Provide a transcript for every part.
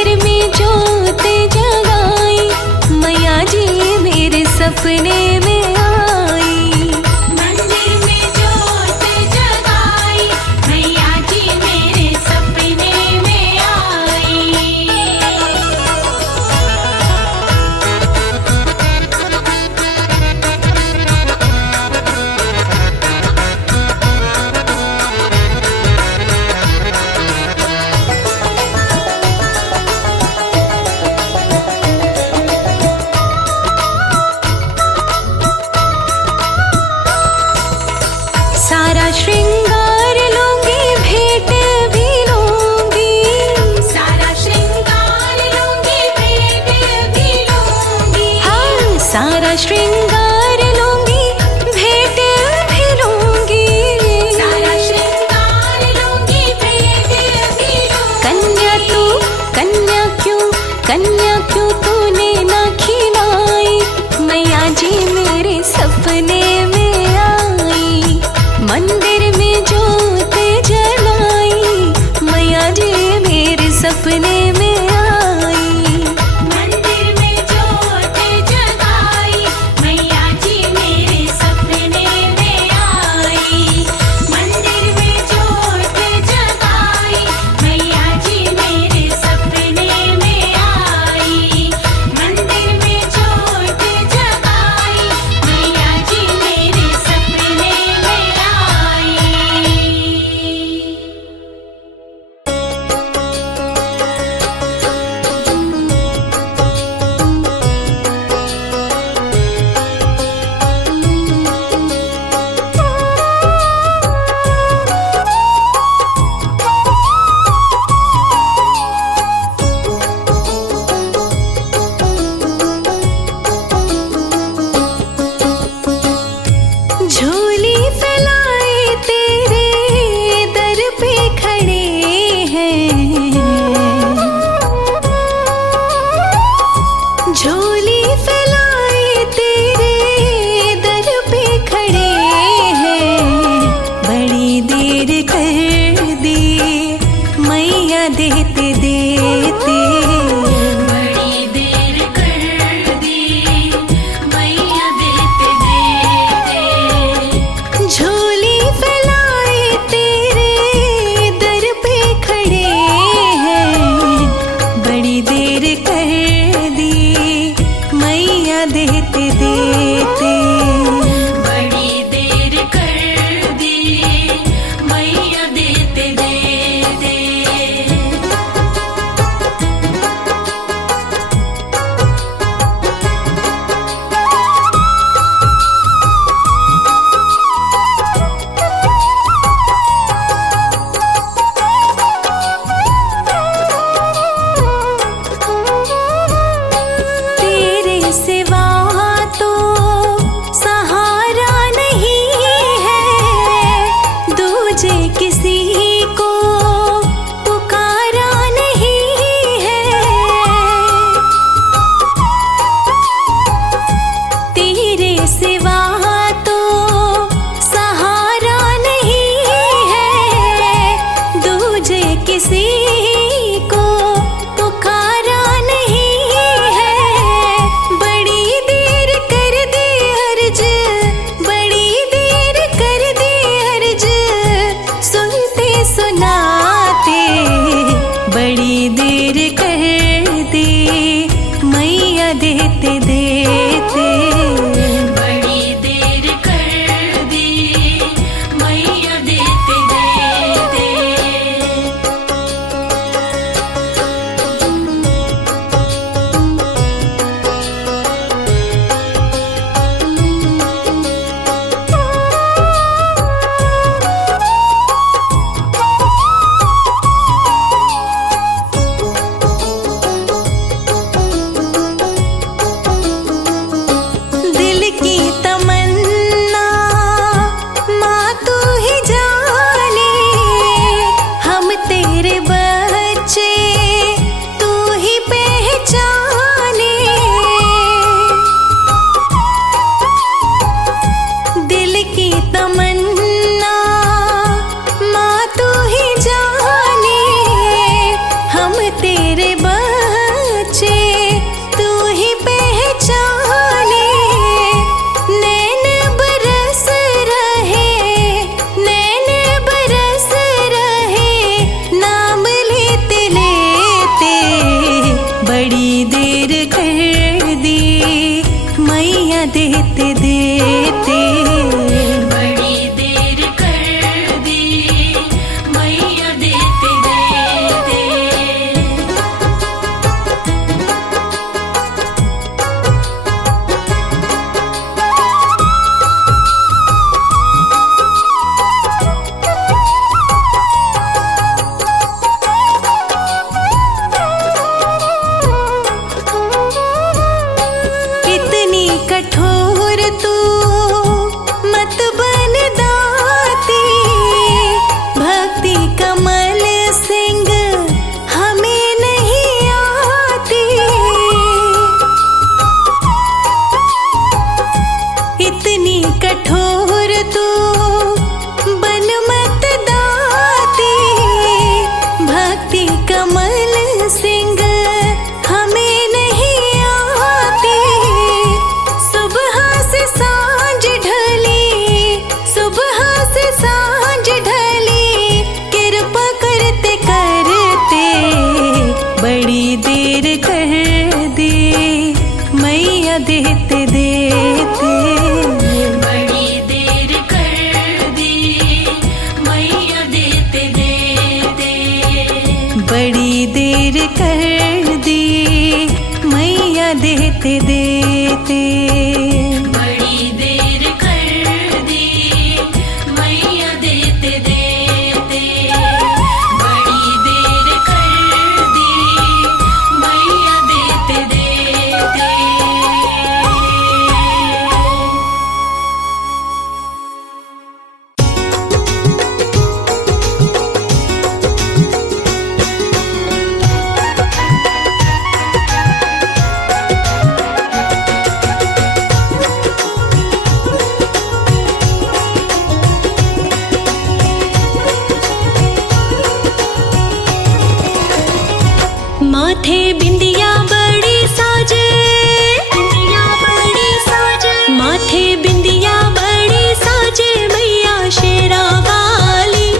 मंदिर में जोत जगाई, मैया जी मेरे सपने में आई। मंदिर में जोत जगाई, मैया जी मेरे सपने में आई। सारा श्रृंगार लूंगी, भेंट भी लूंगी, सारा श्रृंगार लूंगी, भेंट भी लूंगी। हाँ सारा श्रृंगार लूंगी, भेंट भी लूंगी। सारा श्रृंगार लूंगी, भेंट भी लूंगी। कन्या क्यों तूने ना खिलाई, मैया जी मेरे सपने में आई। मंदिर में जोत जलाई, मैया जी मेरे सपने में आई। मंदिर में जोत जगाई, मैया जी मेरे सपने में आई। मंदिर में जोत जगाई, मैया जी मेरे सपने में आई। कर दी मैया देते देते। बड़ी देर कर दी मैया देते देते। बड़ी देर कर दी मैया देते देते। बड़ी देर कर दी मैया देते देते। बड़ी देर कर दी मैया देते देते। माथे बिंदिया बड़ी साजे, बिंदिया बड़ी साजे, माथे बिंदिया बड़ी साजे। मैया शेरा वाली,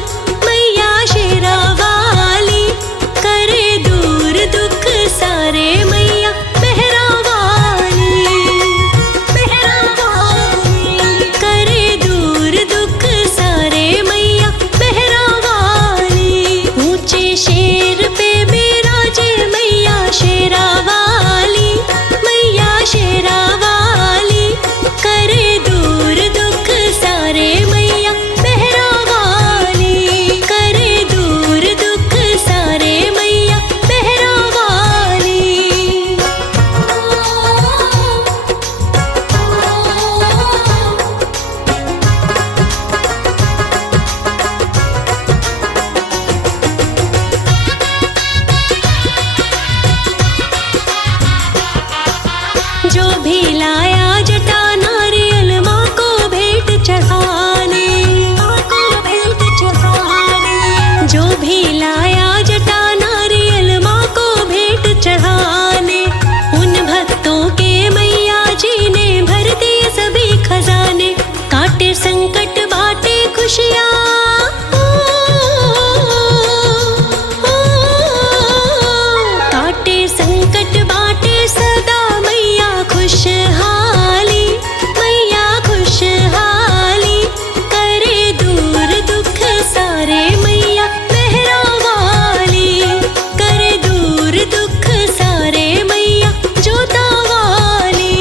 मैया शेरा वाली, करे दूर दुख सारे। मैया मेहरा वाली, मेहरा वाली, करे दूर दुख सारे। मैया मेहरा वाली, ऊंचे शेर पे बिराजे। मैया शेरा वाली, मैया शेरा वाली, करे दूर दुख सारे। मैया मेहरा वाली, करे दूर दुख सारे। मैया मेहरा वाली। जो भी लाया जटा नारियल माँ को भेंट चढ़ाने, माँ को भेंट चढ़ाने। जो भी लाया जटा नारियल माँ को भेंट चढ़ाने, उन भक्तों के मैया जी ने भर दिए सभी खजाने। काटे संकट बाटे खुशियाँ, काटे संकट बाटे सदा। मैया खुशहाली, मैया खुशहाली, करे दूर दुख सारे। मैया मेहरा वाली, करे दूर दुख सारे। मैया जोता वाली।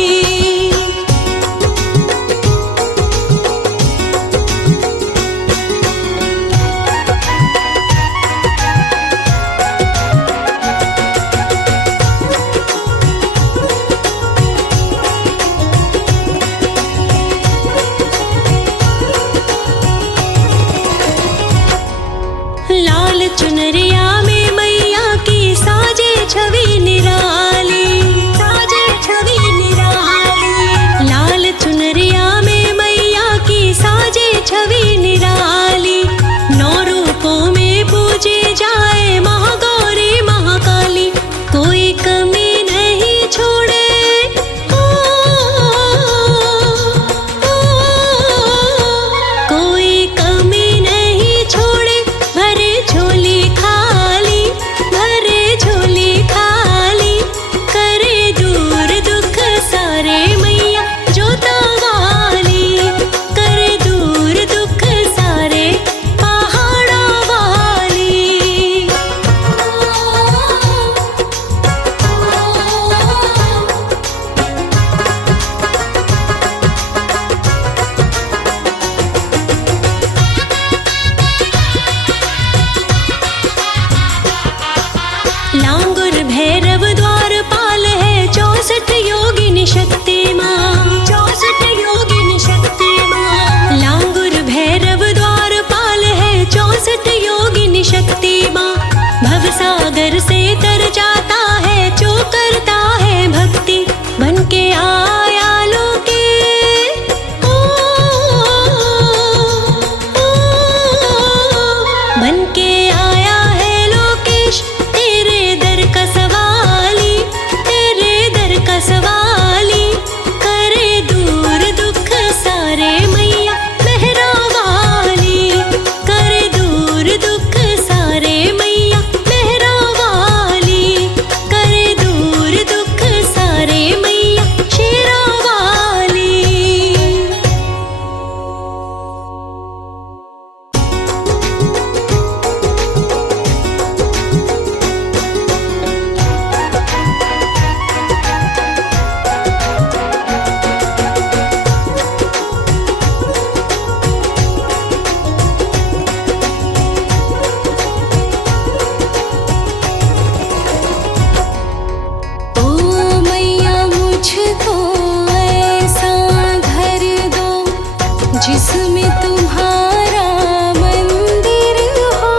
जिसमें तुम्हारा मंदिर हो,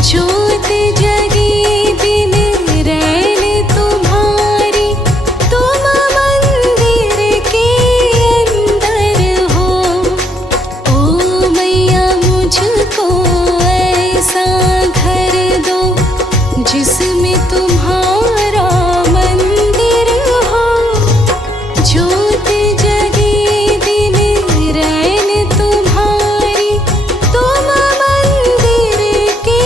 ज्योत जगी दिन रैन तुम्हारी, तुम मंदिर के अंदर हो। ओ मैया मुझको ऐसा घर दो जिसमें तुम्हारा मंदिर हो, ज्योत जगी दिन रैन तुम्हारी, तुम मंदिर के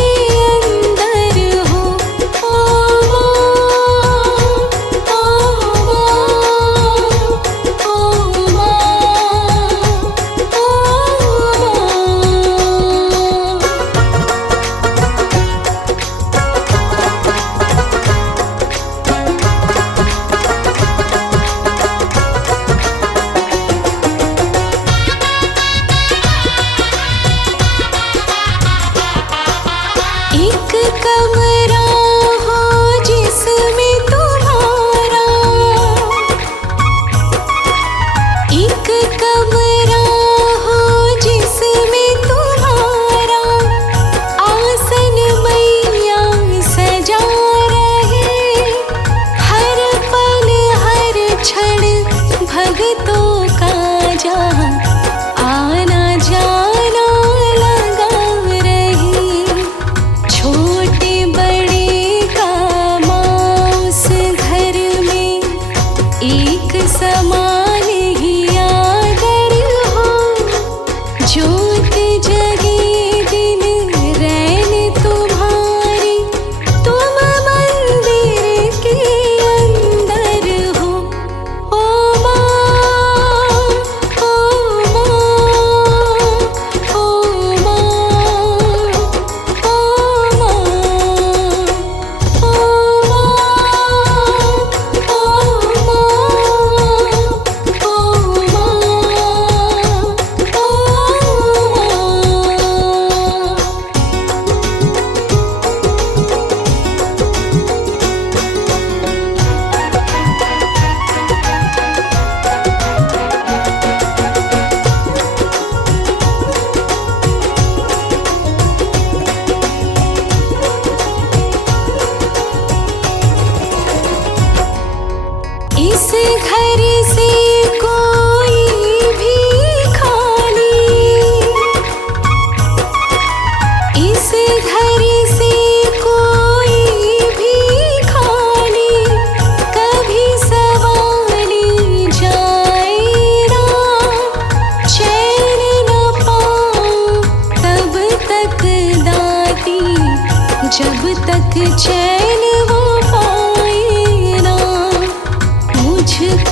अंदर हो। ओ एक कमरा हो जिसमें तुम्हारा, एक कमरा हो जिसमें तुम्हारा, आसन मैया सजा रहे, हर पल हर क्षण भक्तों का जहाँ आना जाना लगा रही। छोटे बड़े का माउस घर में एक समान ही आदर हो, ज्योत जगी दिन रैन तुम्हारी, तुम मंदिर के अंदर हो। ओ माँ, ओ माँ, ओ माँ, ओ माँ, ओ इस घर से कोई भी खाली, इस घर से कोई भी खाली, कभी सवाली जाए ना, चैन न पाऊं तब तक दाती, जब तक चैन वो पाए ना। मुझको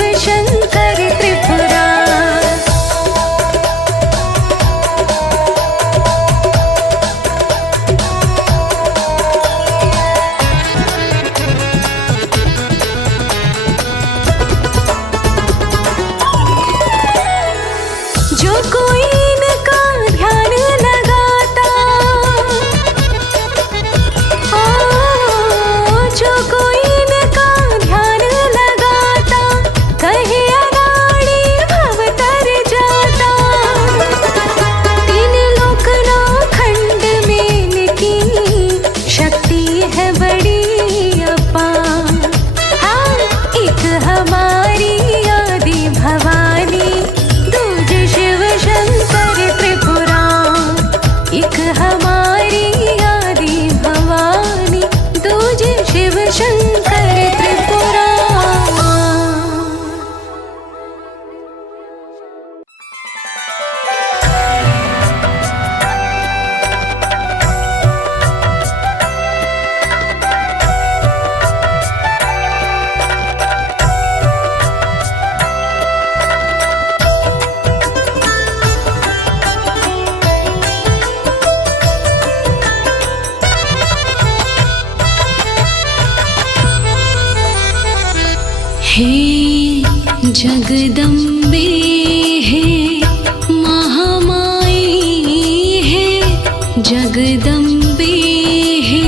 शिव शंकर त्रिपुरा। जो कोई इनका ध्यान लगाता, जो कोई इनका ध्यान लगाता, कहे अनाड़ी भव तर जाता। तीन लोकना खंड में इनकी शक्ति है बड़ी अपार। हाँ, एक हमारी आदि भवानी, दूजे शिव शंकर त्रिपुरा। एक हमारी आदि भवानी, दूजे शिव शंकर त्रिपुरा। हे जगदम्बे, हे महामाई, हे जगदम्बे, हे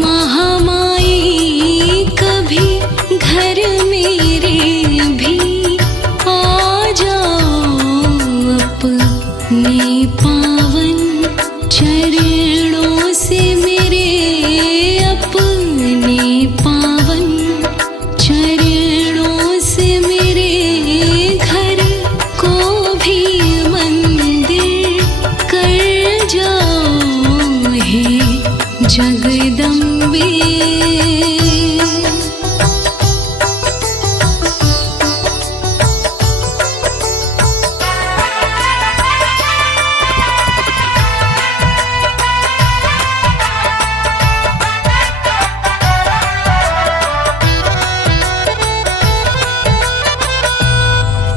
महामाई। कभी घर मेरे भी आ जाओ, अपने पावन चरणों से मेरे, अपने पावन चरणों से मेरे घर को भी मंदिर कर जाओ। हे जगदम्बे।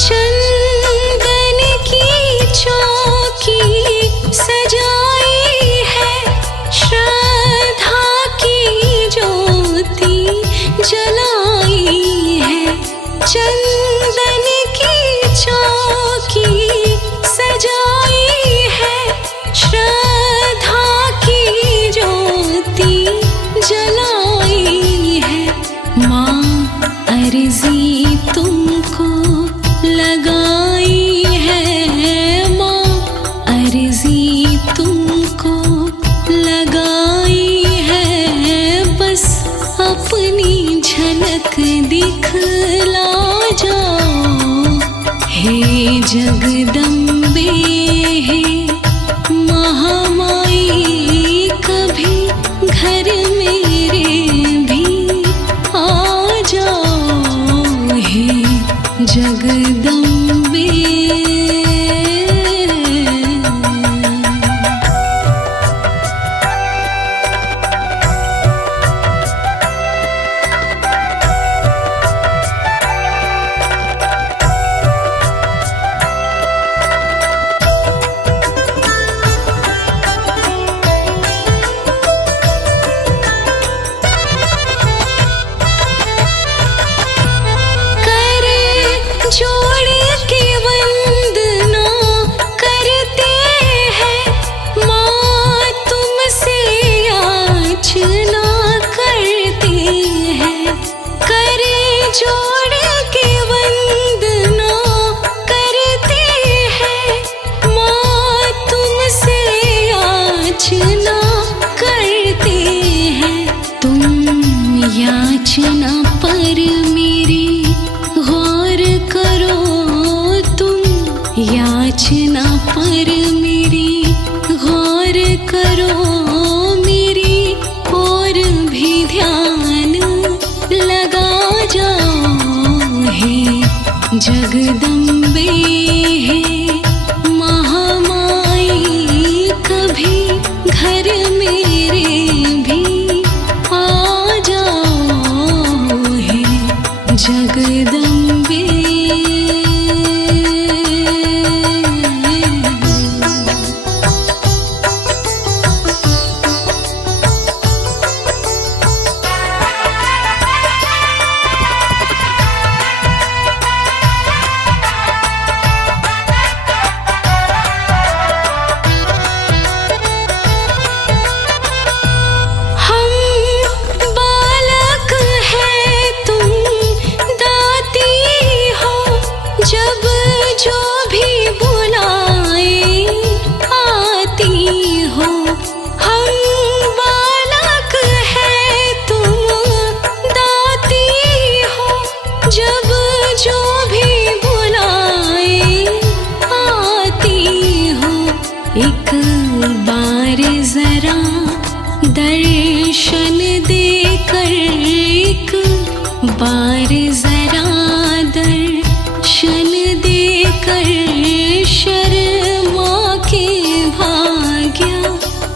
चंदन की चौकी सजाई है, श्रद्धा की ज्योति जलाई है। चंदन की चौकी सजाई है, श्रद्धा की ज्योति जलाई है। माँ अर्जी तुमको लगाई है, माँ अर्जी तुमको लगाई है। बस अपनी झलक दिखला जाओ। हे जगदम्बे, हे महामाई। कभी घर मेरे भी आ जाओ। हे जगदम्बे। याचना पर मेरी गौर करो तुम, याचना पर मेरी गौर करो, मेरी और भी ध्यान लगा जाओ। हे जगदम्बे हे महामाई, कभी घर मेरे भी आ जाओ। हे जगदम्बे।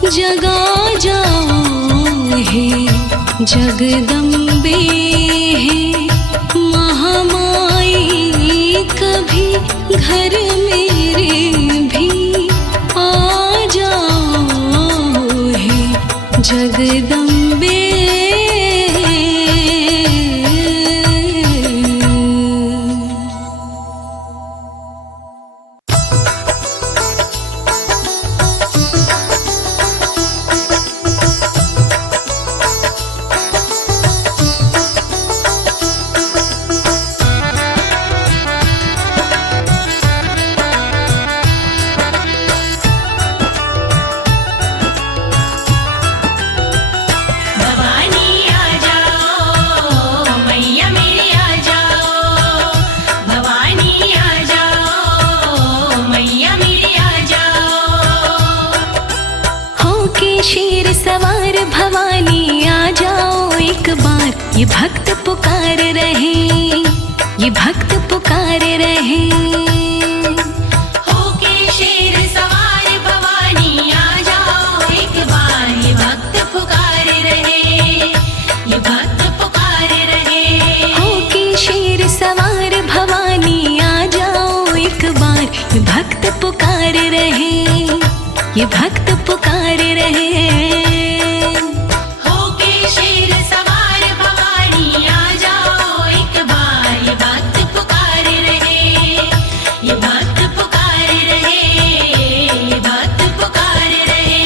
जगा जाओ हे जगदम्बे हे महामाई, कभी घर मेरे भी आ जाओ हे जगदम्बे। भवानी आ जाओ मैया मेरी आ जाओ, भवानी आ जाओ मैया मेरी आ जाओ। होके शेर सवार भवानी आ जाओ एक बार, ये भक्त पुकार रहे, ये भक्त पुकार रहे। होके शेर सवार भवानी आ जाओ एक बार, ये भक्त पुकार रहे, ये भक्त पुकार रहे। होके शेर सवार भवानी आ जाओ एक बार, ये भक्त पुकार रहे, ये भक्त पुकार रहे। होके शेर सवार भवानी आ जाओ एक बार, ये भक्त पुकार रहे, ये भक्त पुकार रहे, ये भक्त पुकार रहे।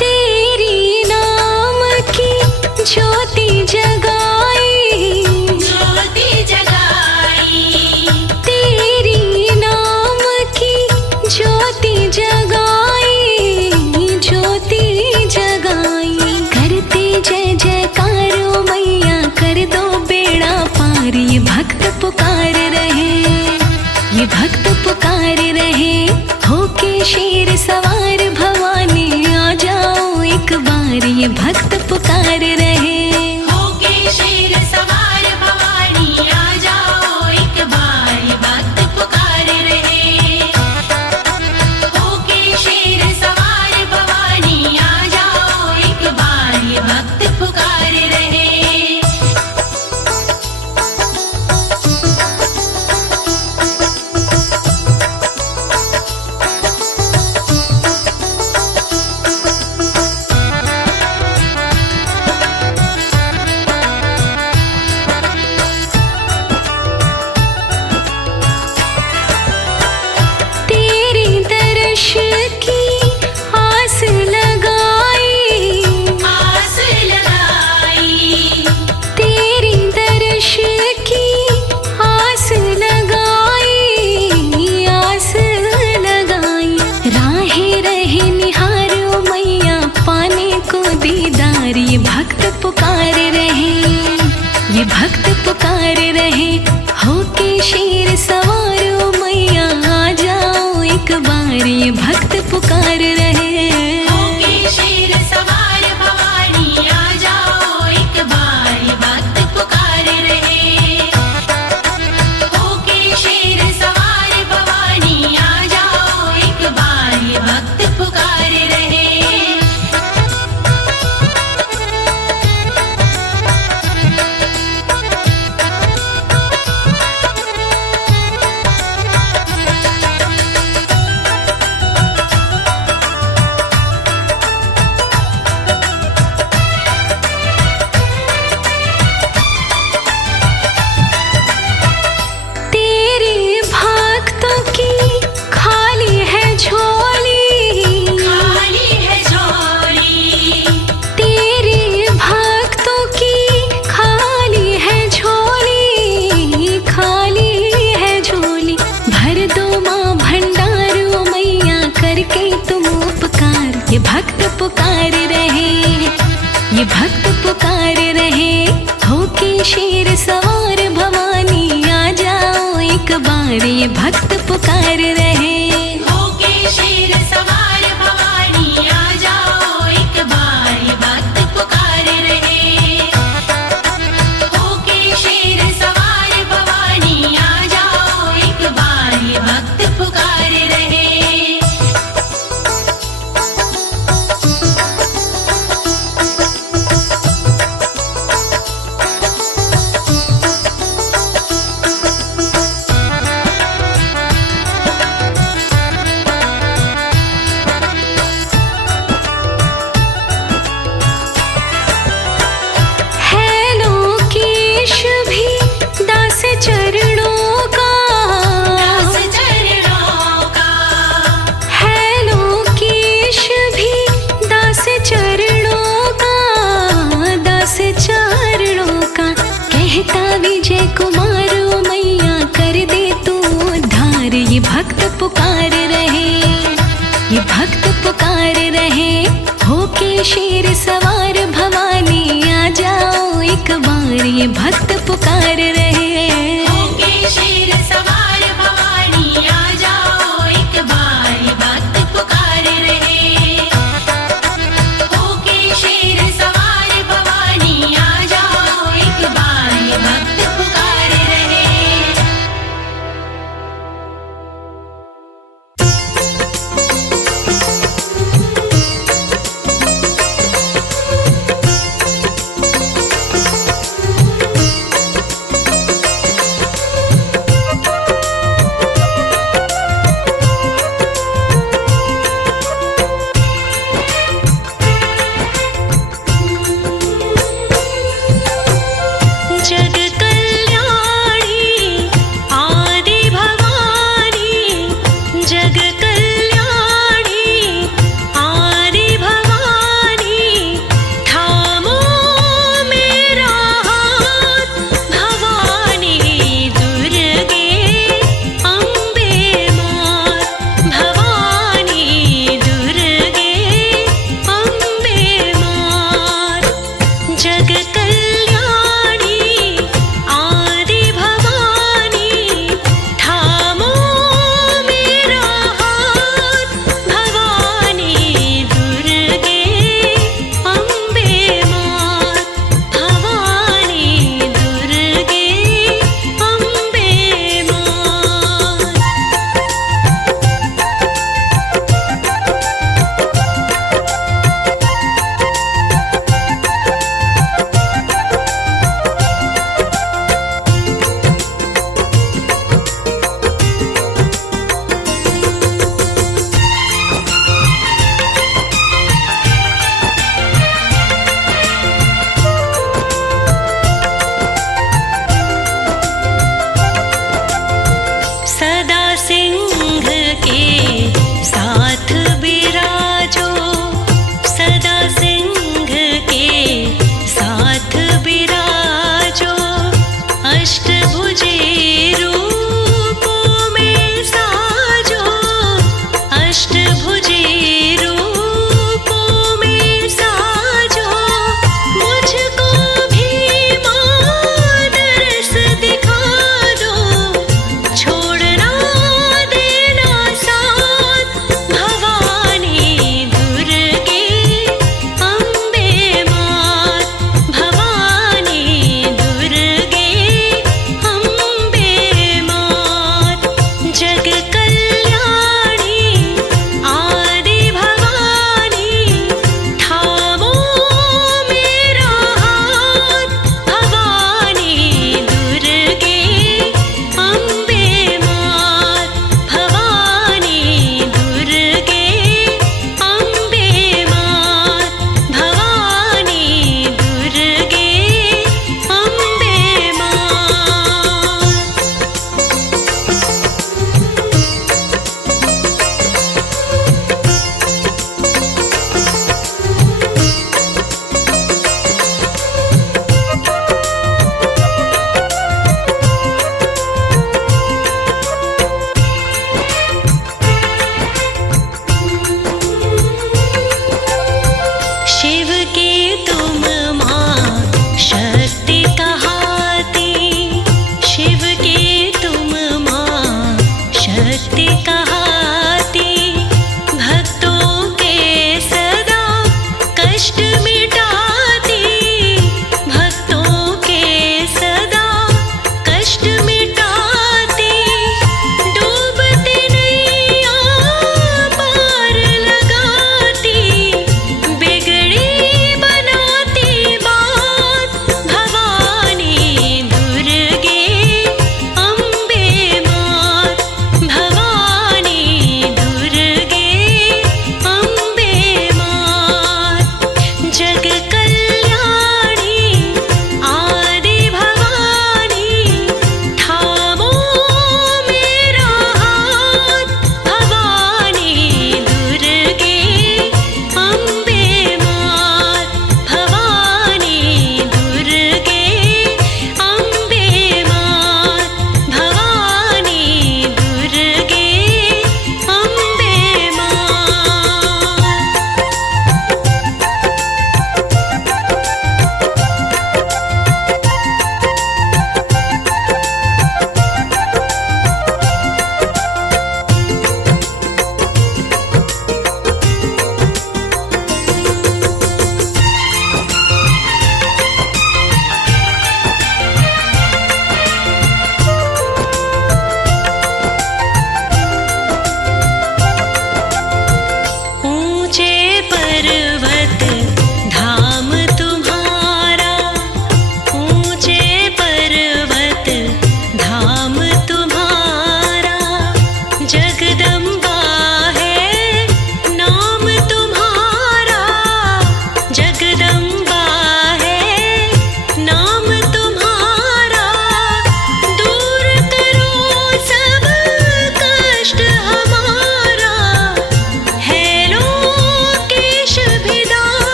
तेरी नाम की ज्योति जगाई, ज्योति जगाई, तेरी नाम की ज्योति जगाई, ज्योति जगाई। करते जय जयकारो मैया, कर दो बेड़ा पार, ये भक्त पुकार रहे, ये भक्त पुकार रहे। होके शेर सवार भवानी आ जाओ एक बार, ये भक्त पुकार रहे। होके शेर सवार भवानी आ जाओ एक बार, ये भक्त पुकार रहे। होके शेर सवार भवानी आ जाओ एक बार, ये भक्त पुकार रहे। तेरे दर्श की आस लगाई, आस लगाई, तेरी दर्श की आस लगाई, आस लगाई। राहें रहे निहारो मैया, पाने को दीदार, ये भक्त पुकार रहे, ये भक्त पुकार रहे। होके शेर सवारो मैया आ जाओ एक बार, ये भक्त पुकार रहे। होके शेर सवार भवानी आ जाओ एक बार, ये भक्त पुकार रहे। होके शेर सवार भवानी आ जाओ एक बार, ये भक्त पुकार रहे। ये भक्त पुकार रहे। होके शेर सवार भवानी आ जाओ एक बार ये भक्त पुकार रहे। होके शेर सवार भवानी आ जाओ एक बार ये भक्त पुकार रहे।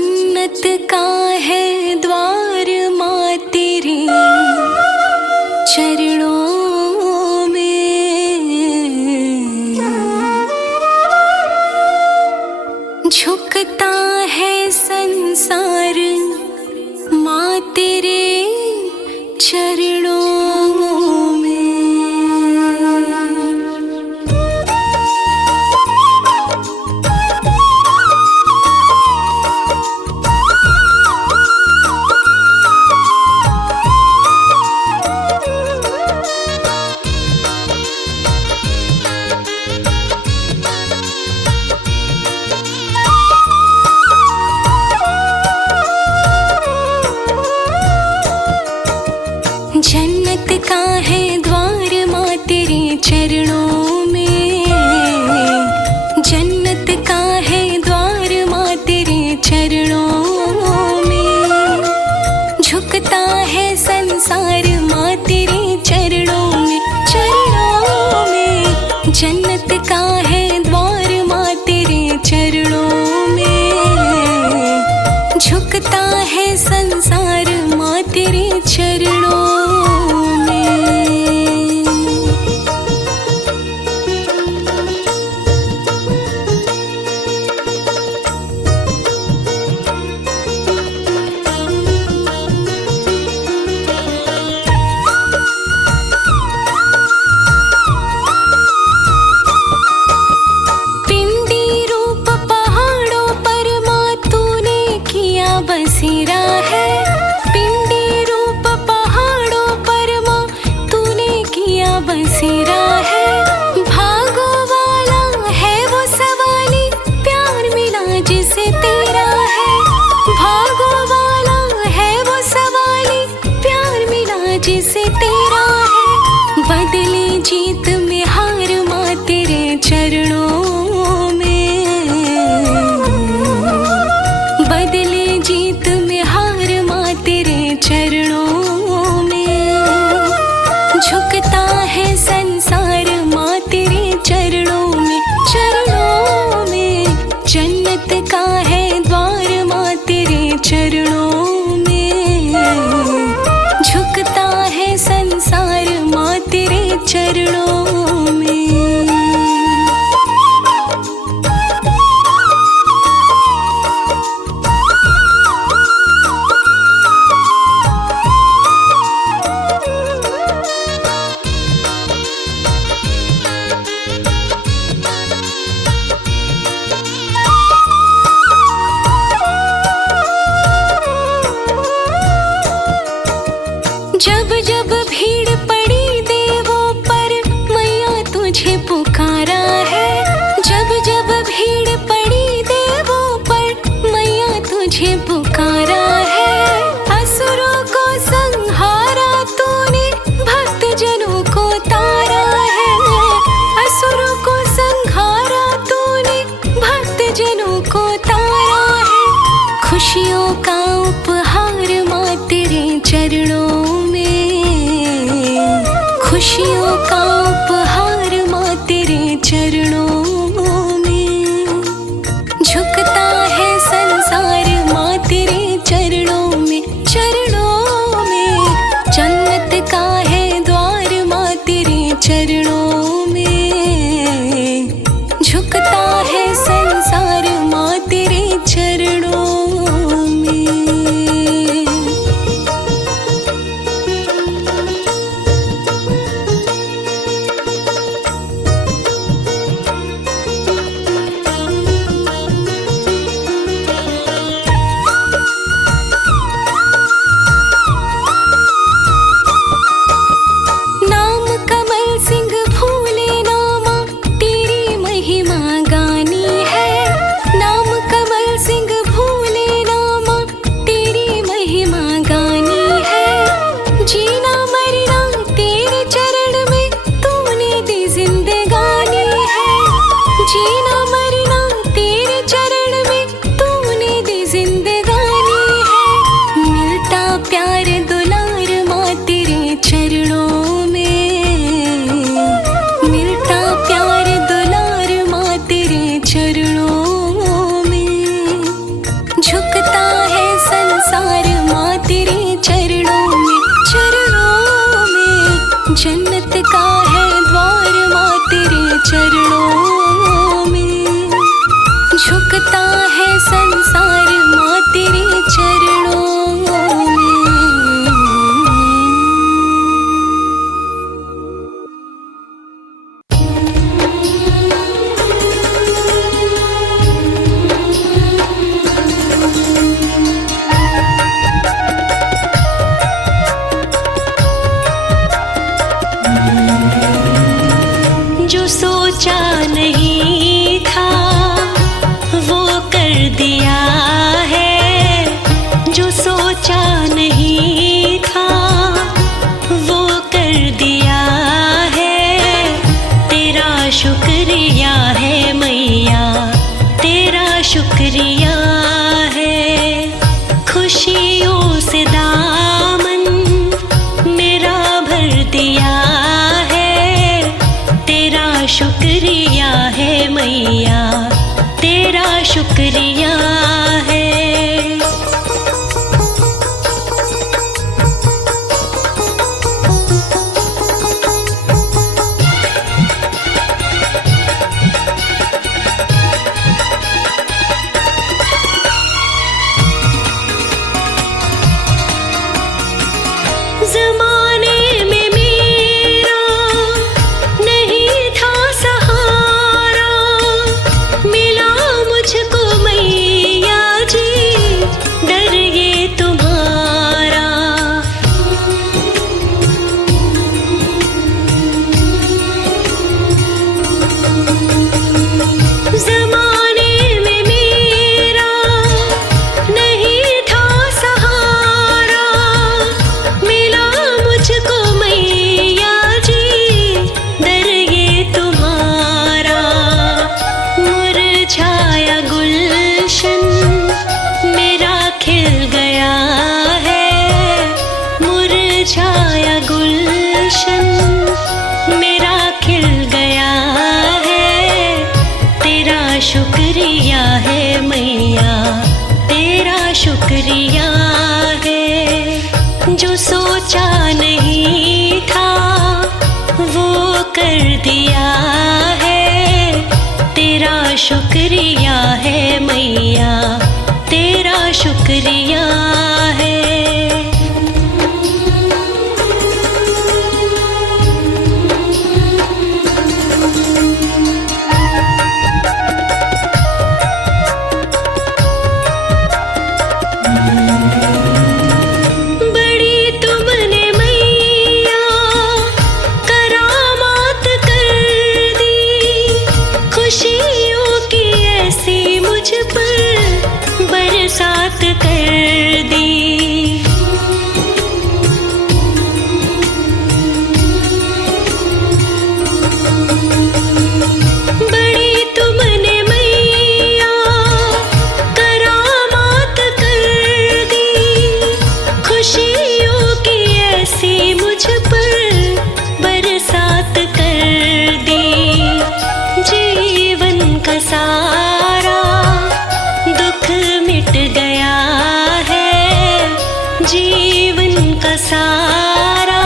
जन्नत का है द्वार माँ तेरे चरणों में, झुकता है संसार माँ तेरे चरणों में। जन्नत का है द्वार माँ तेरे चरणों में, जन्नत का है द्वार माँ तेरे चरणों में, झुकता है संसार माँ तेरे चरणों में, चरणों में। जन्नत का है द्वार माँ तेरे चरणों में, झुकता है संसार माँ तेरे चरणों में। पिंडी रूप पहाड़ों पर माँ तूने किया बसेरा है, पिंडी रूप पहाड़ों पर माँ तूने किया बसेरा है। भागो वाला है वो सवाली प्यार मिला जिसे तेरा है, भागो वाला है वो सवाली प्यार मिला जिसे तेरा है। बदले जीत में हार माँ तेरे चरणों में, बदले जीत में हार माँ तेरे चरणों में, झुकता है संसार माँ तेरे चरणों में, चरणों में। जन्नत का है द्वार माँ तेरे चरणों में, झुकता है संसार माँ तेरे चरणों में। जब जब भीड़ पड़ी देवों पर मैया तुझे पुकारा है, जब जब भीड़ पड़ी देवों पर मैया तुझे पुकारा है। असुरों को संहारा तूने भक्त जनों को तारा है, असुरों को संहारा तूने भक्त जनों को तारा है। खुशियों का उपहार माँ तेरे चरणों में, खुशियों का उपहार माँ तेरे चरणों में, झुकता है संसार माँ तेरे चरणों में, चरणों में। जन्नत का है द्वार माँ तेरे चरणों में, झुकता है संसार माँ तेरे चरणों में। संसार माँ तेरे चरणों में, जन्नत का है द्वार माँ तेरे चरणों में। झुकता है संसार माँ तेरे चरणों में। जो सोचा नहीं था वो कर दिया है, जो सोचा नहीं था वो कर दिया है। तेरा शुक्रिया है मैया, तेरा शुक्रिया है। खुशियों से दामन मेरा भर दिया है। तेरा शुक्रिया है मैया, तेरा शुक्रिया है। ज़माने में मेरा नहीं था सहारा, मिला मुझको मैया जी डर ये तुम्हारा। ज़माने में मेरा नहीं था सहारा, मिला मुझको मैया जी डर ये तुम्हारा। मुरझाया गुलशन मेरा खिल गया है, मुरझाया गुलशन मेरा खिल गया है। तेरा शुक्रिया है मैया, तेरा शुक्रिया है। जो सोचा नहीं था वो कर दिया है। तेरा शुक्रिया है मैया, तेरा शुक्रिया है। बड़ी तुमने मैया करामात कर दी, खुशियों की ऐसी मुझ पर बरसात कर दी। बड़ी तुमने मैया करामात कर दी, खुशियों की ऐसी मुझ पर बरसात कर दी। जीवन का सारा दुख मिट गया है, जीवन का सारा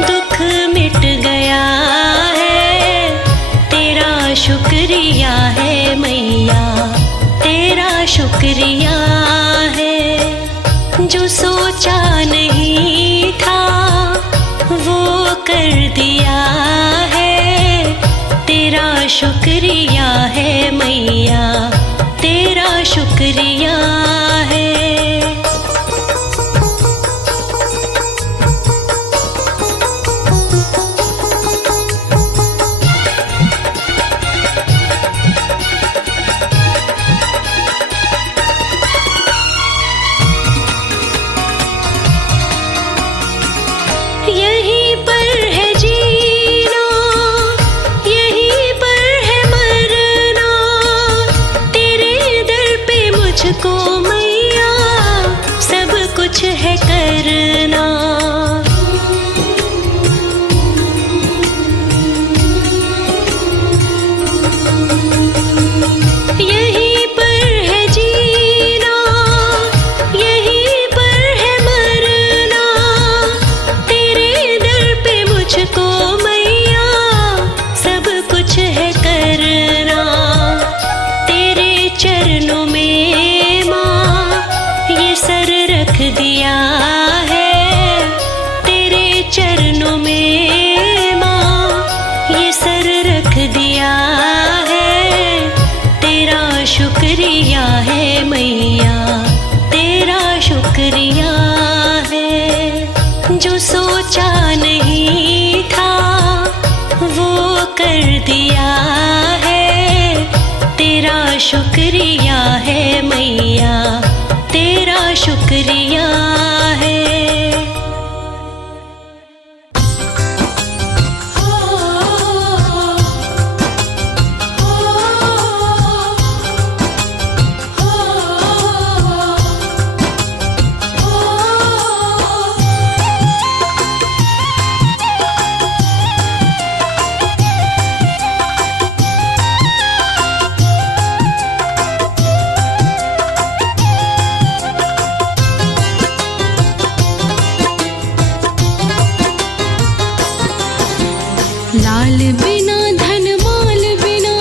दुख मिट गया है। तेरा शुक्रिया है मैया, तेरा शुक्रिया है। जो सोचा नहीं था वो कर दिया है। तेरा शुक्रिया है मैया, तेरा शुक्रिया है। यहीं पर है जीना, यहीं पर है मरना। तेरे दर पे मुझको मैं दिया है तेरे चरणों में माँ, ये सर रख दिया है, तेरा शुक्रिया है मैया, तेरा शुक्रिया है। जो सोचा नहीं था वो कर दिया है, तेरा शुक्रिया है मैया, तेरा शुक्रिया है। लाल बिना धन माल बिना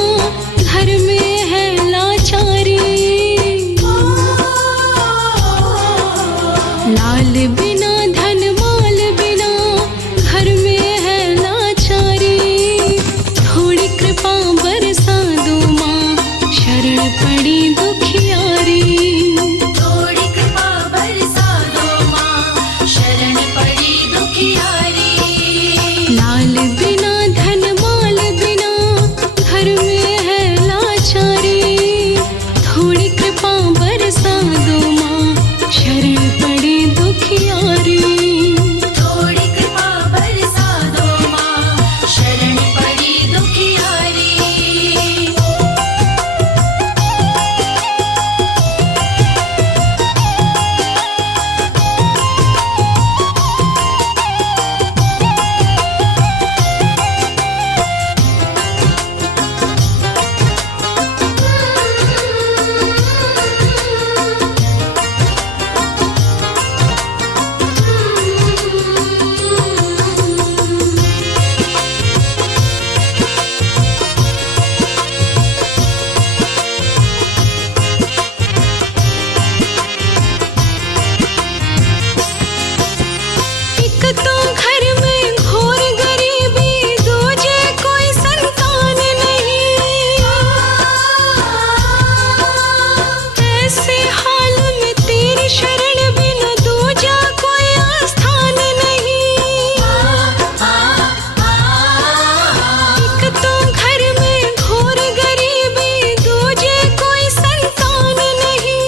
घर में है लाचारी, लाल बिना धन माल बिना घर में है लाचारी। थोड़ी कृपा बरसा दो माँ, शरण पड़ी दुखियारी। थोड़ी कृपा बरसा दो माँ, शरण पड़ी दुखियारी। लाल बिना धन माल बिना घर में है लाचारी। थोड़ी कृपा बरसा दो माँ, शरण पड़ी दुखियारी। थोड़ी कृपा बरसा दो माँ, शरण पड़ी दुखियारी। एक तो घर में घोर गरीबी, दूजे कोई संतान नहीं। ऐसे हाल में तेरी शरण बिना दूजा कोई आस्थान नहीं। एक तो घर में घोर गरीबी, दूजे कोई संतान नहीं।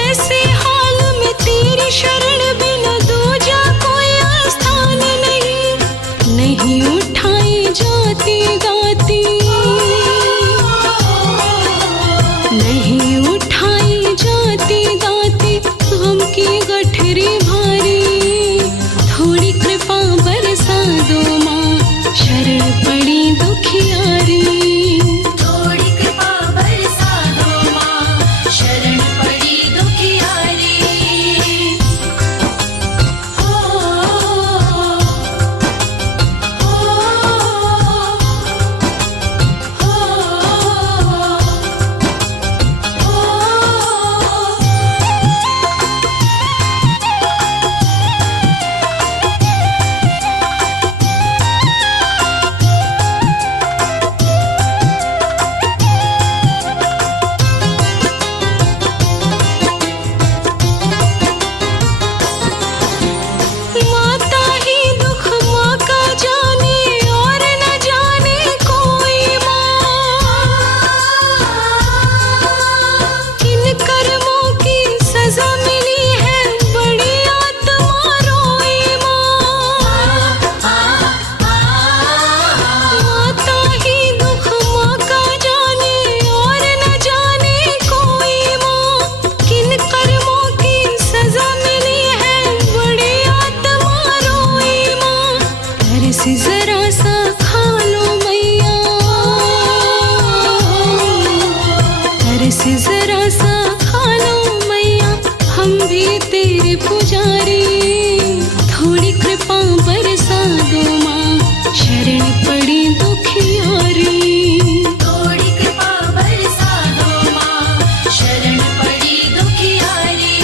ऐसे हाल में तेरी शरण बिना दूजा कोई आस्थान नहीं। नहीं उठाई जाती गाती, नहीं उठाई जाती गाती गम की गठरी भारी। थोड़ी कृपा बरसा दो माँ, शरण पड़ी दुखियारी। थोड़ी कृपा बरसा दो माँ, शरण पड़ी दुखियारी। माता ही दुख माँ का जाने और न जाने कोई माँ। किन कर्मों की सजा मिली है बड़ी आत्मा रोई माँ। माता ही दुख माँ का जाने और न जाने कोई माँ। किन कर्मों की सजा मिली है बड़ी आत्मा रोई माँ। तरस जरा सा खा लो मैया, तरस जरा सा खा लो मैया, हम भी तेरे पुजारी। थोड़ी कृपा बरसा दो माँ, शरण पड़ी दुखियारी। थोड़ी कृपा बरसा दो माँ, शरण पड़ी दुखियारी।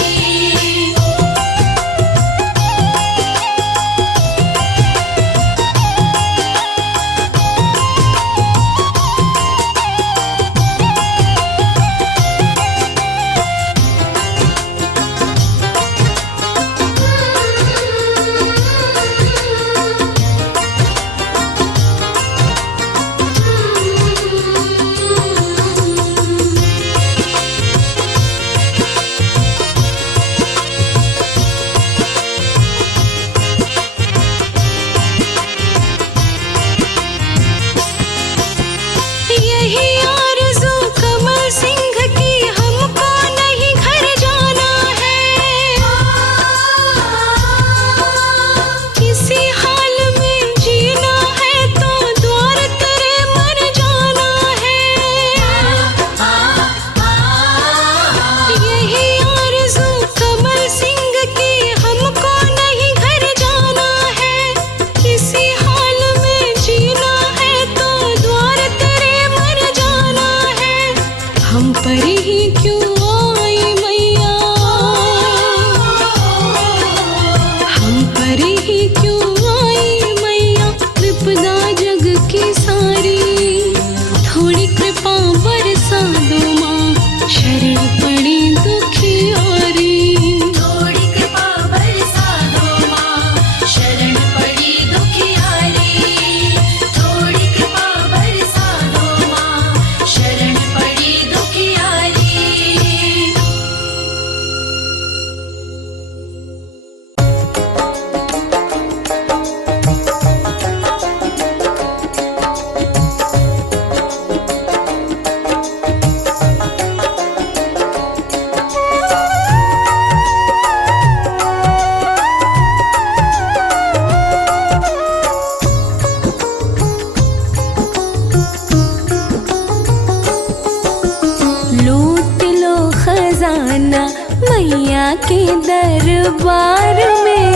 के दरबार में।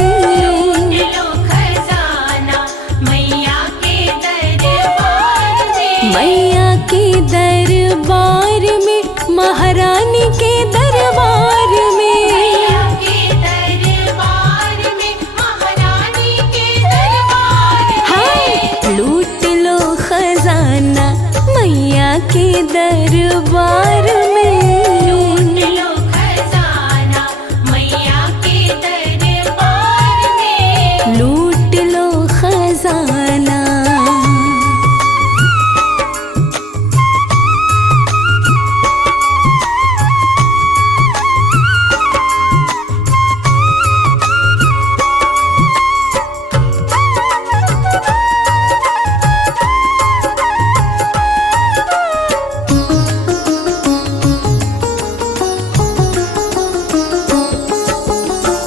लो खजाना मैया के दरबार में। मैया के दरबार में, महारानी के दरबार में। मैया के दरबार में, महारानी के दरबार में। हाँ, लूट लो खजाना मैया के दरबार में। लो खजाना मैया के दरबार में। लूट लो खजाना।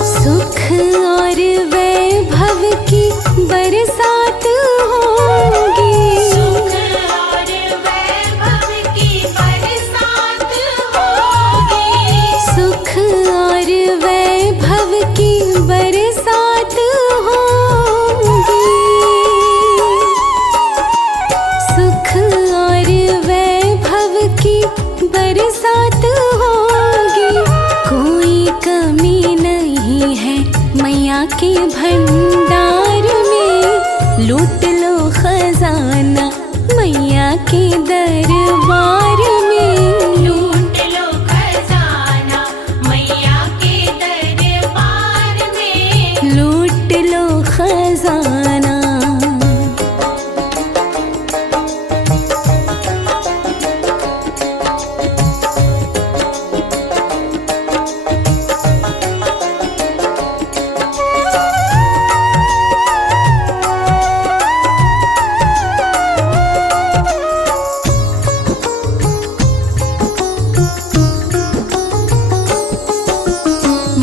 सुख और वैभव की बरसात होगी। सुख और वैभव की बरसात होगी। सुख और वैभव की बरसात होगी। सुख और वैभव की बरसात होगी। कोई कमी नहीं है मैया के भंडार में। लूट लो खजाना मैया के दरबार में। लूट लो खजाना मैया के दरबार में। लूट लो खजाना।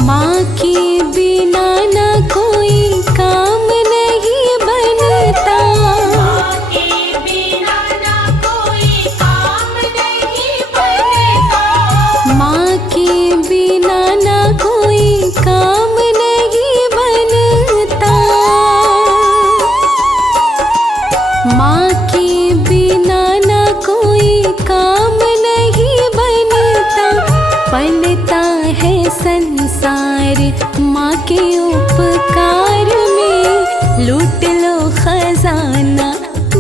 माँ के बिना ना कोई काम नहीं बनता। माँ के बिना ना कोई काम नहीं बनता। माँ के बिना ना कोई काम नहीं बनता। माँ के बिना ना कोई काम नहीं बनता। पलता है संसार माँ के उपकार में। लूट लो खजाना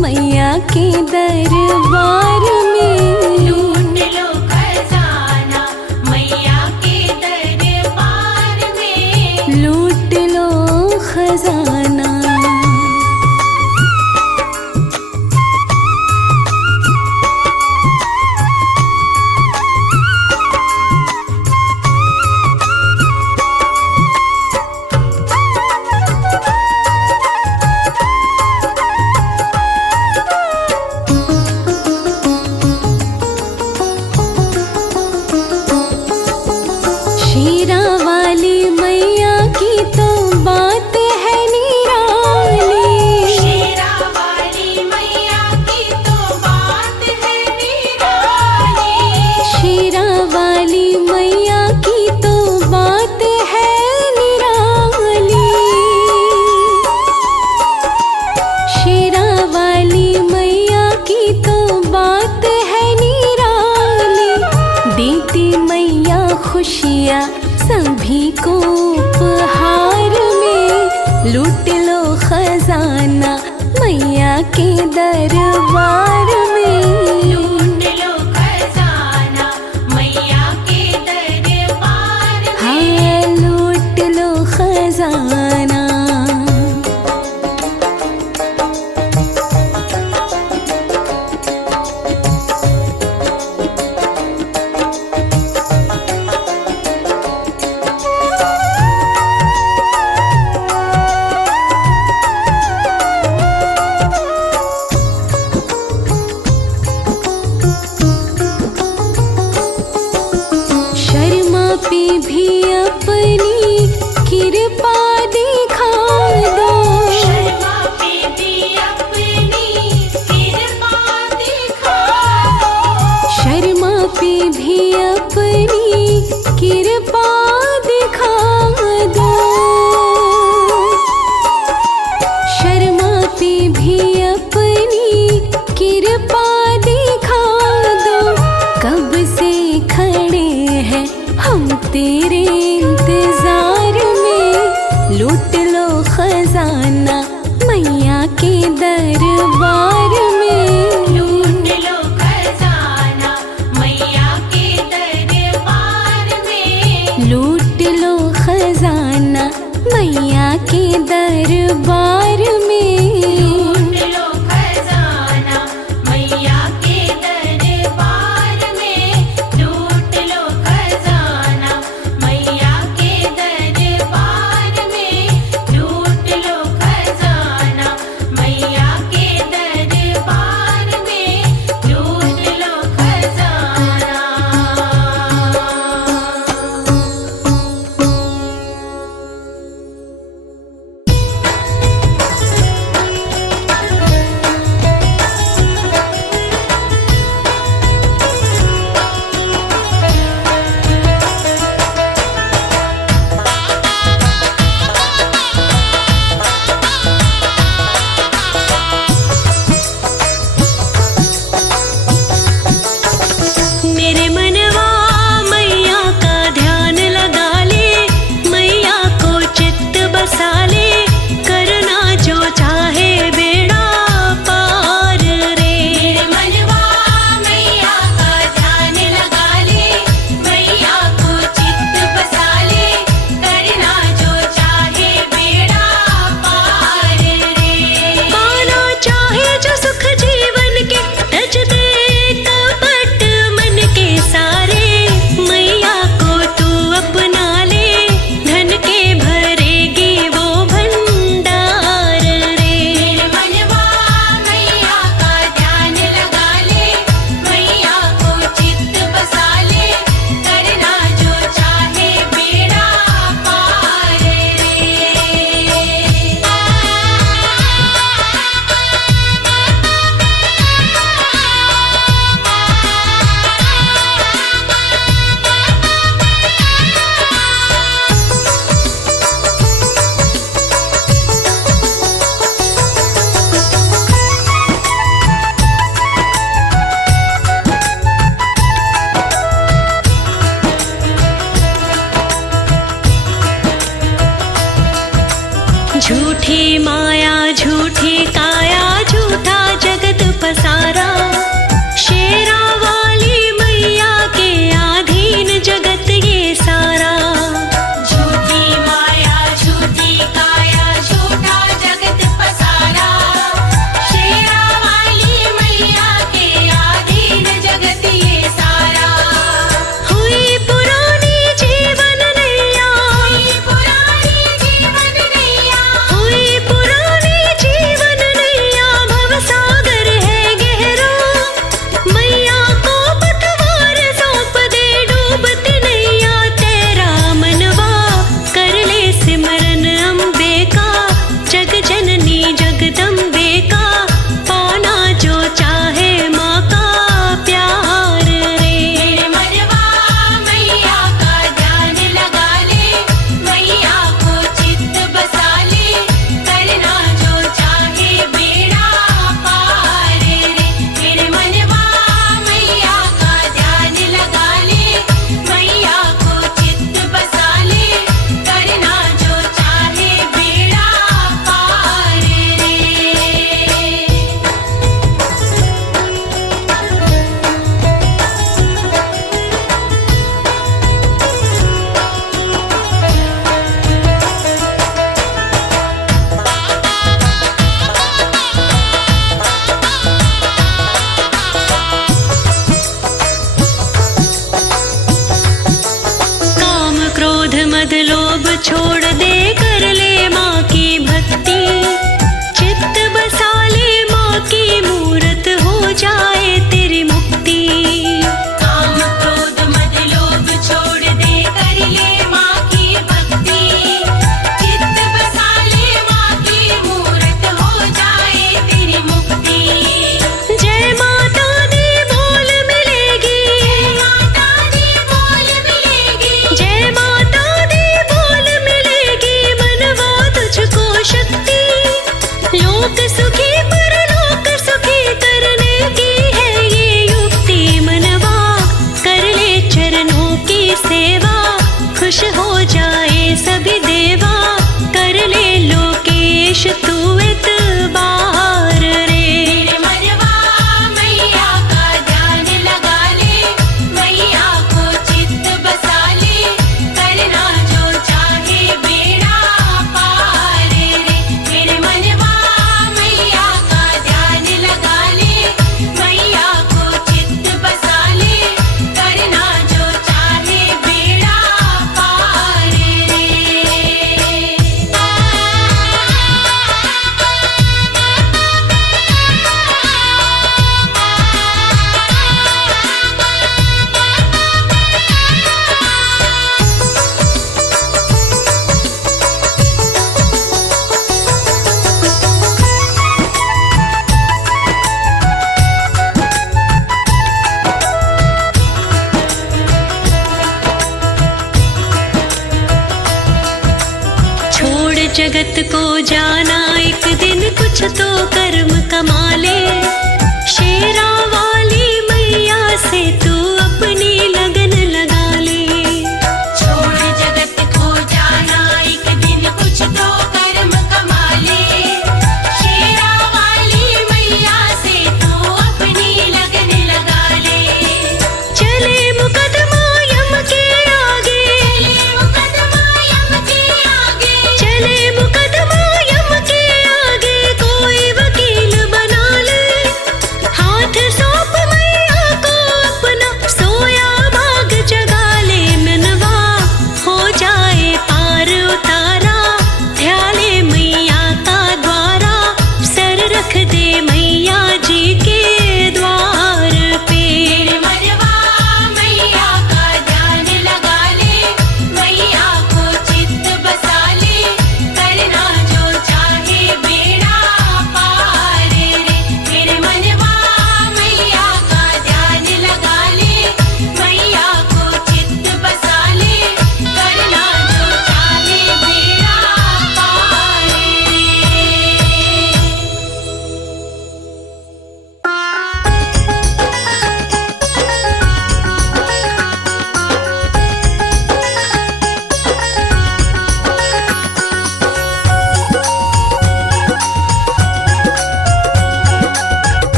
मैया के दरबार में। लूट लो खजाना मैया के दरबार में। लूट लो खजाना। शीरा वाली मैया की तो बात है निराली। शेरा वाली मैया की तो बात है निराली। शीरा वाली मैया की तो बात है निराली। शीरा वाली मैया की तो बात है निराली। देती मैया खुशियाँ सभी को उपहार में। लूट लो खजाना मैया के दरबार में। लूट लो खजाना मैया के दरबार में। हाँ, लूट लो खजाना। के दरबार में। लूट लो खजाना मैया के दरबार में, लूट लो खजाना मैया के दरबार में, लूट लो खजाना मैया के दरबार में, लूट लो खजाना। मेरे मनवा मैया का ध्यान लगा ले, मैया को चित्त बसा ले, करना जो चाहे बेड़ा पार रे। मेरे मनवा मैया का ध्यान लगा ले, मैया को चित्त बसा ले, करना जो चाहे बेड़ा पार रे। पाना चाहे जो सुख जीवन के, तज दे कपट मन के सारे, मैया को तू अपना ले, धन के भरेगी वो भंडार रे। मेरे मनवा मैया का ध्यान लगा ले, मैया को चित्त बसा ले, करना जो चाहे बेड़ा पार रे। झूठी माया झूठी काया झूठा जगत पसारा, शेरा वाली मैया के अधीन जगत ये सारा। झूठी माया झूठी काया झूठा जगत पसारा, शेरा वाली मैया के अधीन जगत ये सारा। हुई पुरानी जीवन नैया, हुई पुरानी जीवन नैया, हुई पुरानी जीवन नैया, जगत को जाना एक दिन कुछ तो कर्म कमा ले। शेरा वाली मैया से तू अपनी लगन लगा ले। छोड़ जगत को जाना एक दिन कुछ तो कर्म कमा ले। शेरा वाली मैया से तू अपनी लगन लगा ले। चले मुकदमा यम के आगे, चले मुकदमा यम के आगे, चले मुकदमा यम के आगे, कोई वकील बना ले। हाथ सौंप मैया को अपना, सोया भाग जगा ले। मनवा हो जाए पार उतारा, ध्याले मैया का द्वारा, सर रख दे मैया जी के द्वार पे। तेरे मनवा मैया का ध्यान लगा ले। मैया को चित्त बसा ले। करना जो चाहे बेड़ा पार रे। तेरे मनवा मैया का ध्यान लगा ले। मैया को चित्त बसा ले। करना जो चाहे बेड़ा पार रे।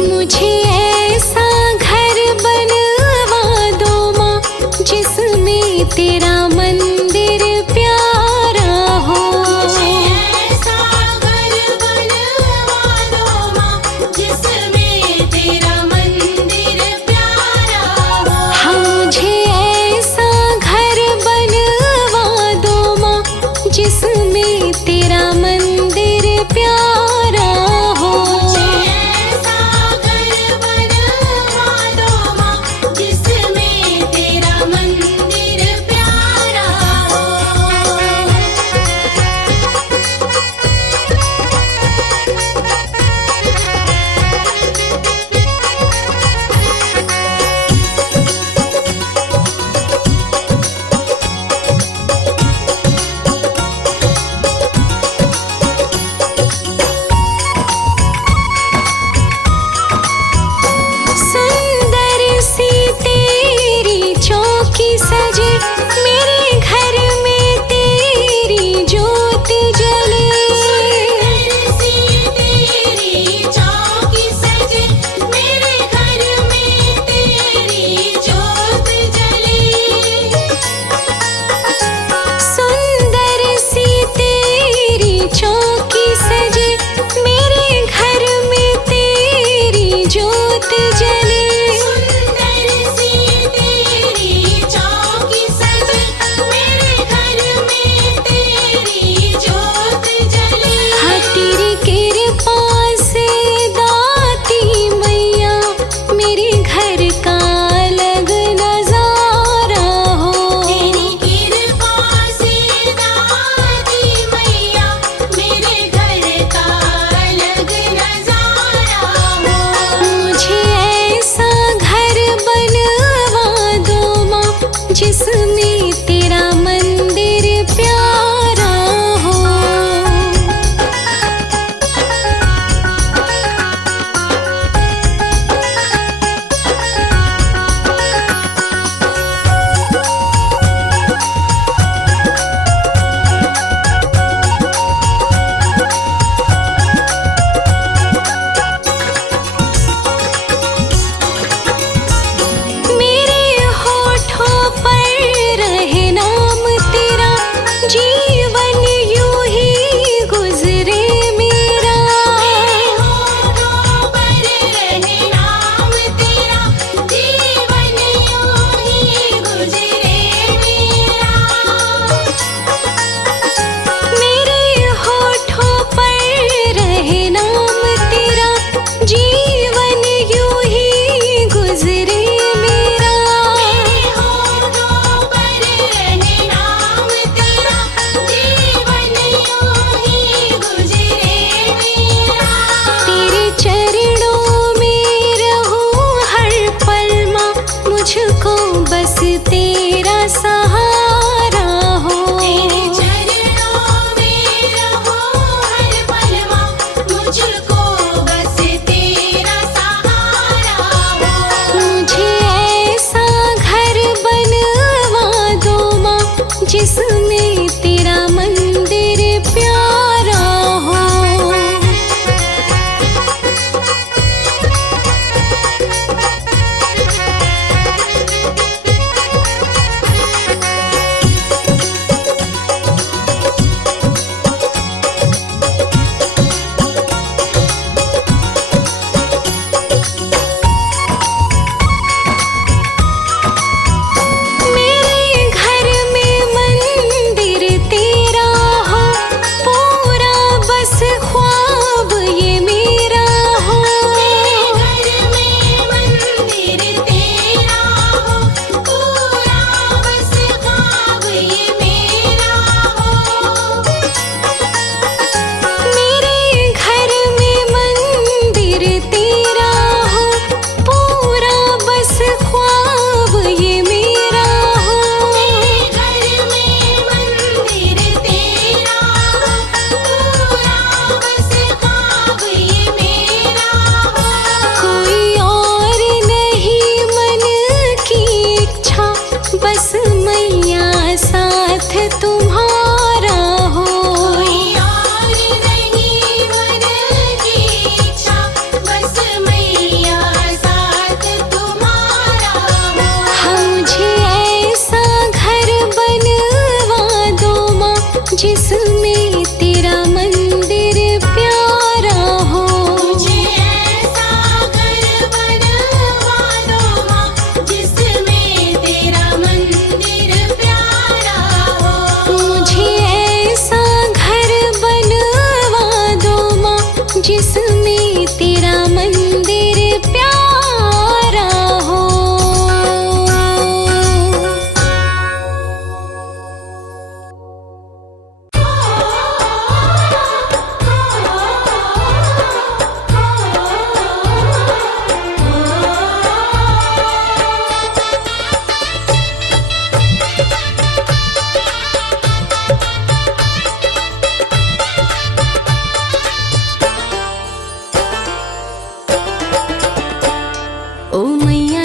मुझे ऐसा घर बनवा दो माँ, जिसमें तेरा मंदिर प्यारा हो। ऐसा घर बनवा दो माँ, जिसमें तेरा मंदिर प्यारा हो। हाँ, मुझे ऐसा घर बनवा दो माँ, जिसमें तेरा मंदिर प्यारा हो। ऐसा घर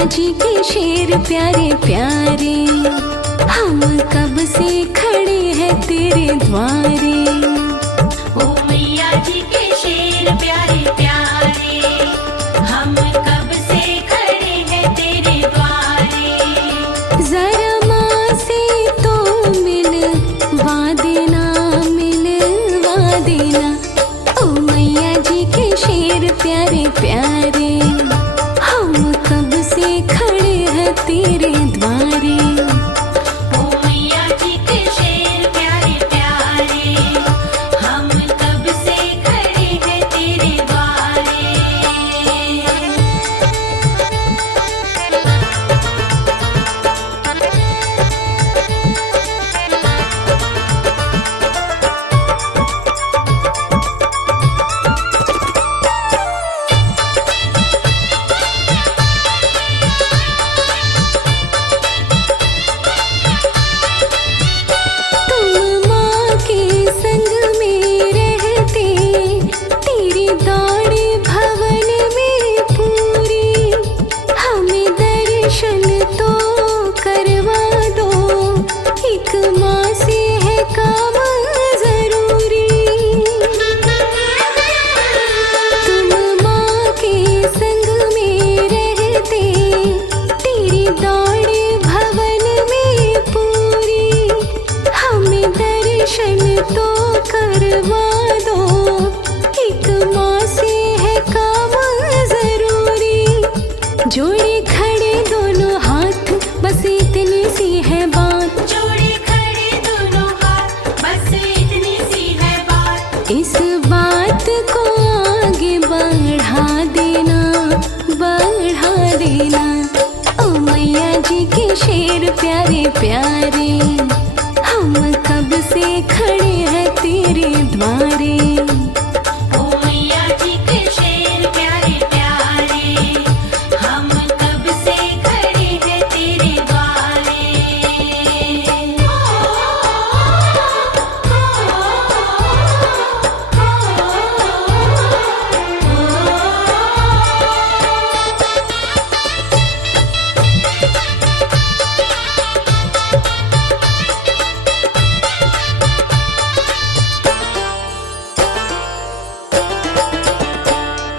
जी के शेर प्यारे प्यारे, हम कब से खड़े हैं तेरे द्वारे। ओ मैया जी के शेर प्यारे प्यारे, हम कब से खड़े हैं तेरे द्वारे। जरा माँ से तो मिलवा देना, मिलवा देना। ओ मैया जी के शेर प्यारे प्यारे, हम कब से खड़े हैं तेरे द्वारे। ओ मैया जी के शेर प्यारे प्यारे, हम कब से खड़े हैं तेरे द्वारे। तुम माँ के संग में रहते, तेरी दौड़ भवन में पूरी। हमें दर्शन तो करवा दो, एक माँ से है काम जरूरी। तुम माँ के संग में रहते, तेरी दौड़ भवन में पूरी। हमें दर्शन तो करवा दो, एक माँ से है काम जरूरी। जोड़े खड़े दोनों हाथ, बस इतनी सी है बात। जोड़े खड़े दोनों हाथ, बस इतनी सी है बात। इस बात को आगे बढ़ा देना, बढ़ा देना। ओ मैया जी के शेर प्यारे प्यारे, हम कब से खड़े हैं तेरे द्वारे। ओ मैया जी के शेर प्यारे प्यारे, हम कब से खड़े हैं तेरे द्वारे।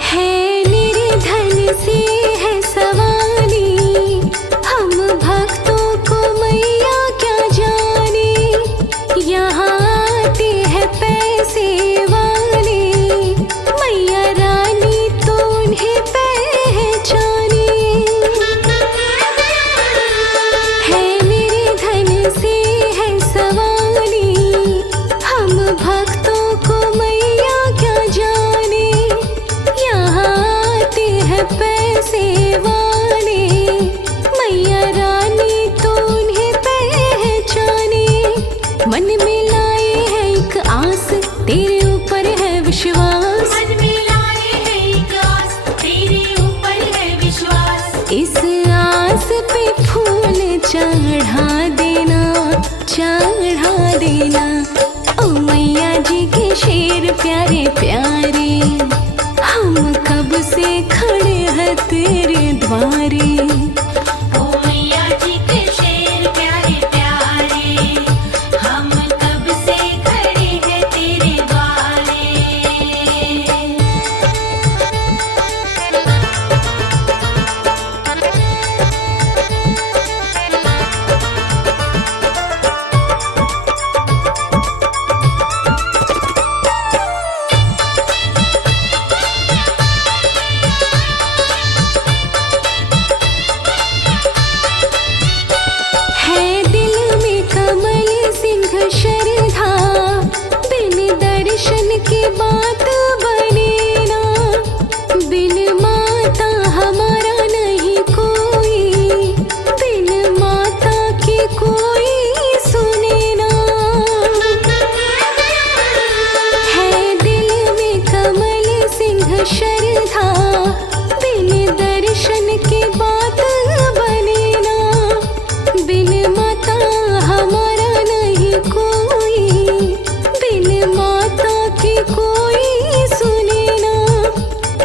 है निर्धन से है सवाली, हम भक्तों को मैया क्या जाने। यहाँ आते हैं पैसे वाले, मैया रानी तो उन्हें पहचाने। है निर्धन से है सवाली, हम भक्तों को मैया क्या जाने। यहाँ आते हैं पैसे वाले, मैया रानी तो उन्हें पहचाने। मन में लाए है एक आस, तेरे ऊपर है विश्वास। मन में लाए हैं एक आस, तेरे ऊपर है विश्वास। इस आस पे फूल चढ़ा देना, चढ़ा देना। ओ मैया जी के शेर प्यारे प्यारे, हम कब से खड़े हैं तेरे द्वारे। ओ मैया जी के शेर प्यारे प्यारे, हम कब से खड़े हैं तेरे द्वारे।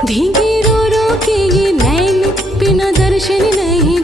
भीगे रो रो के ये नैन, बिना दर्शन नहीं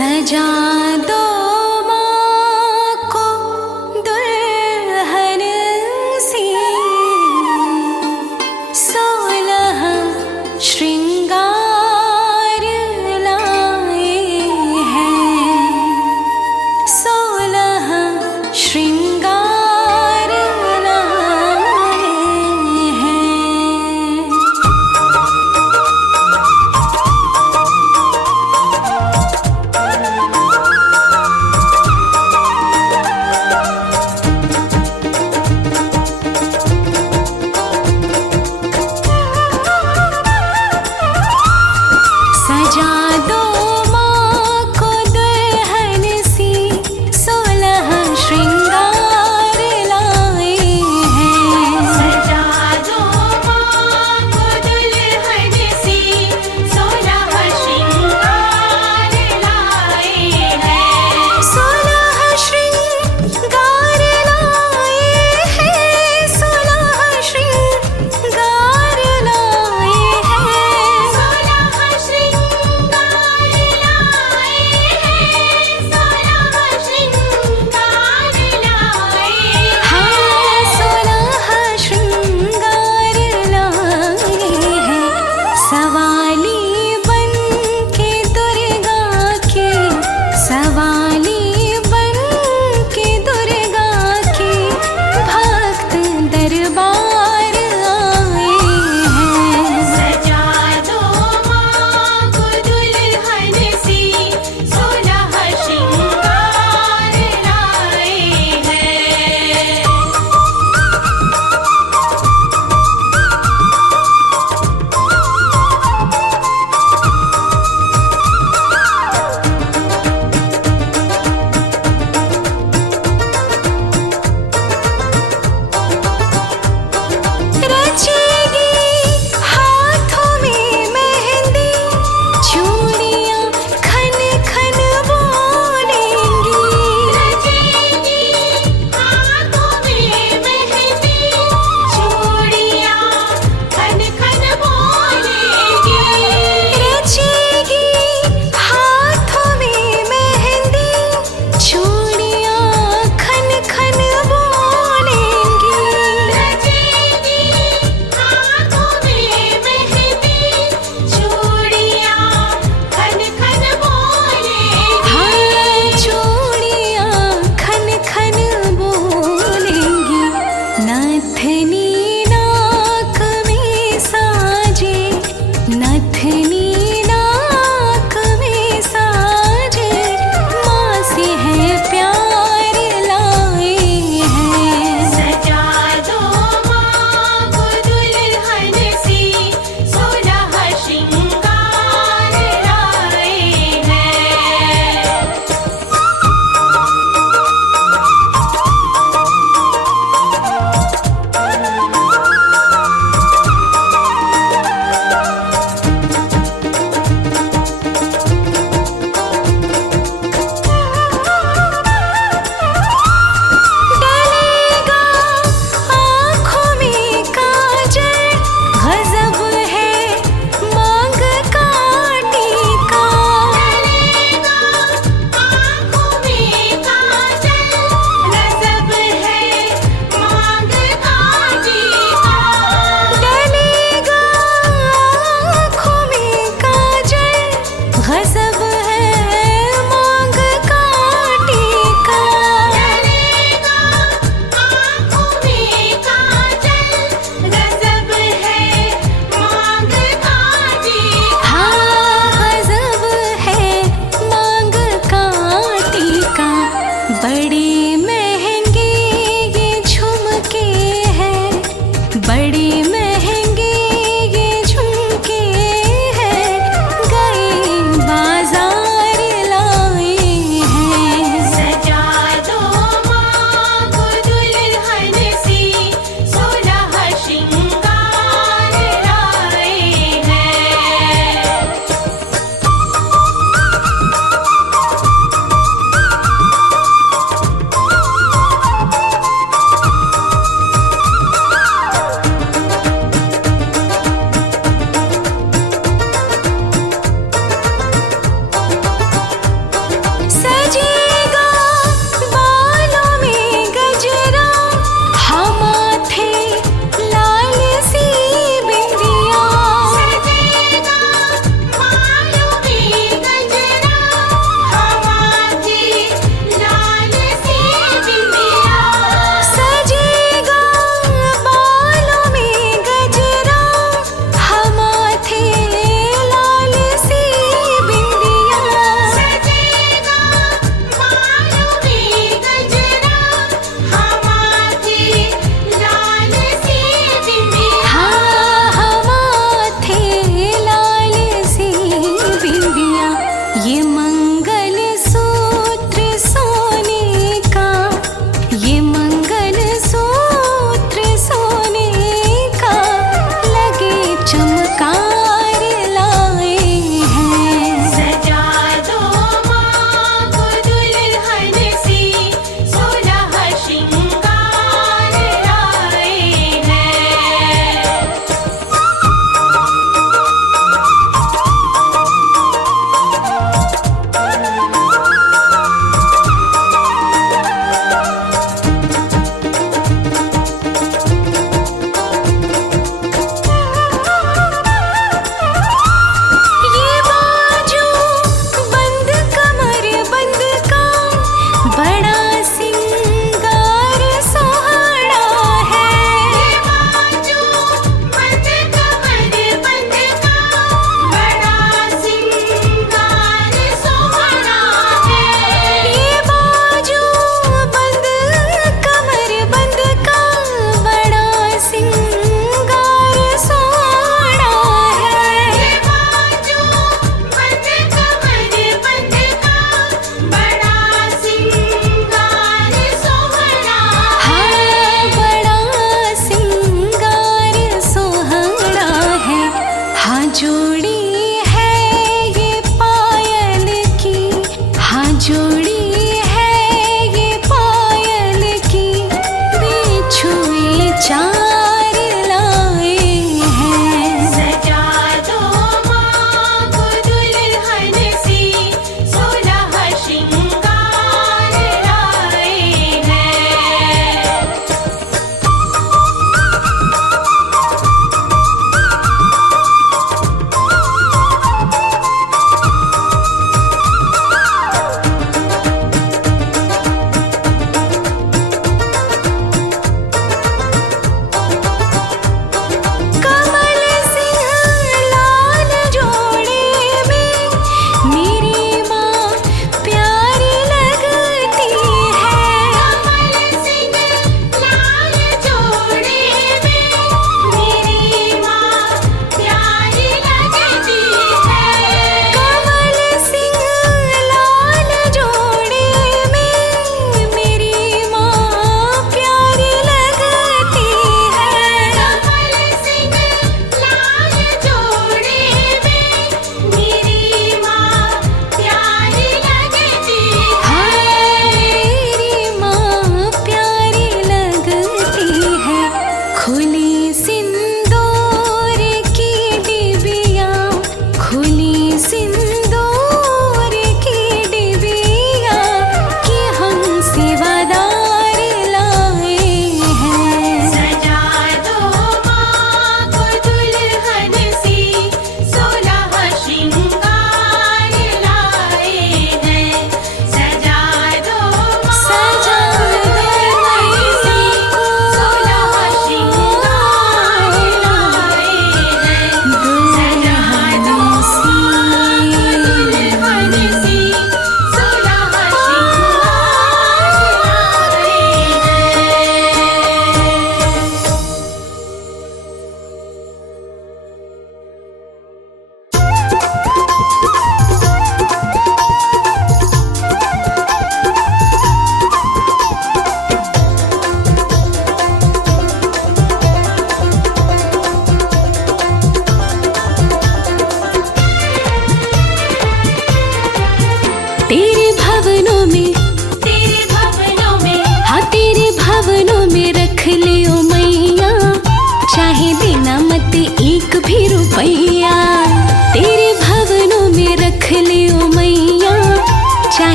सजा दो माँ को दुल्हन सी, 16 श्रृंगार लाए हैं, 16 श्रृंगार लाए हैं।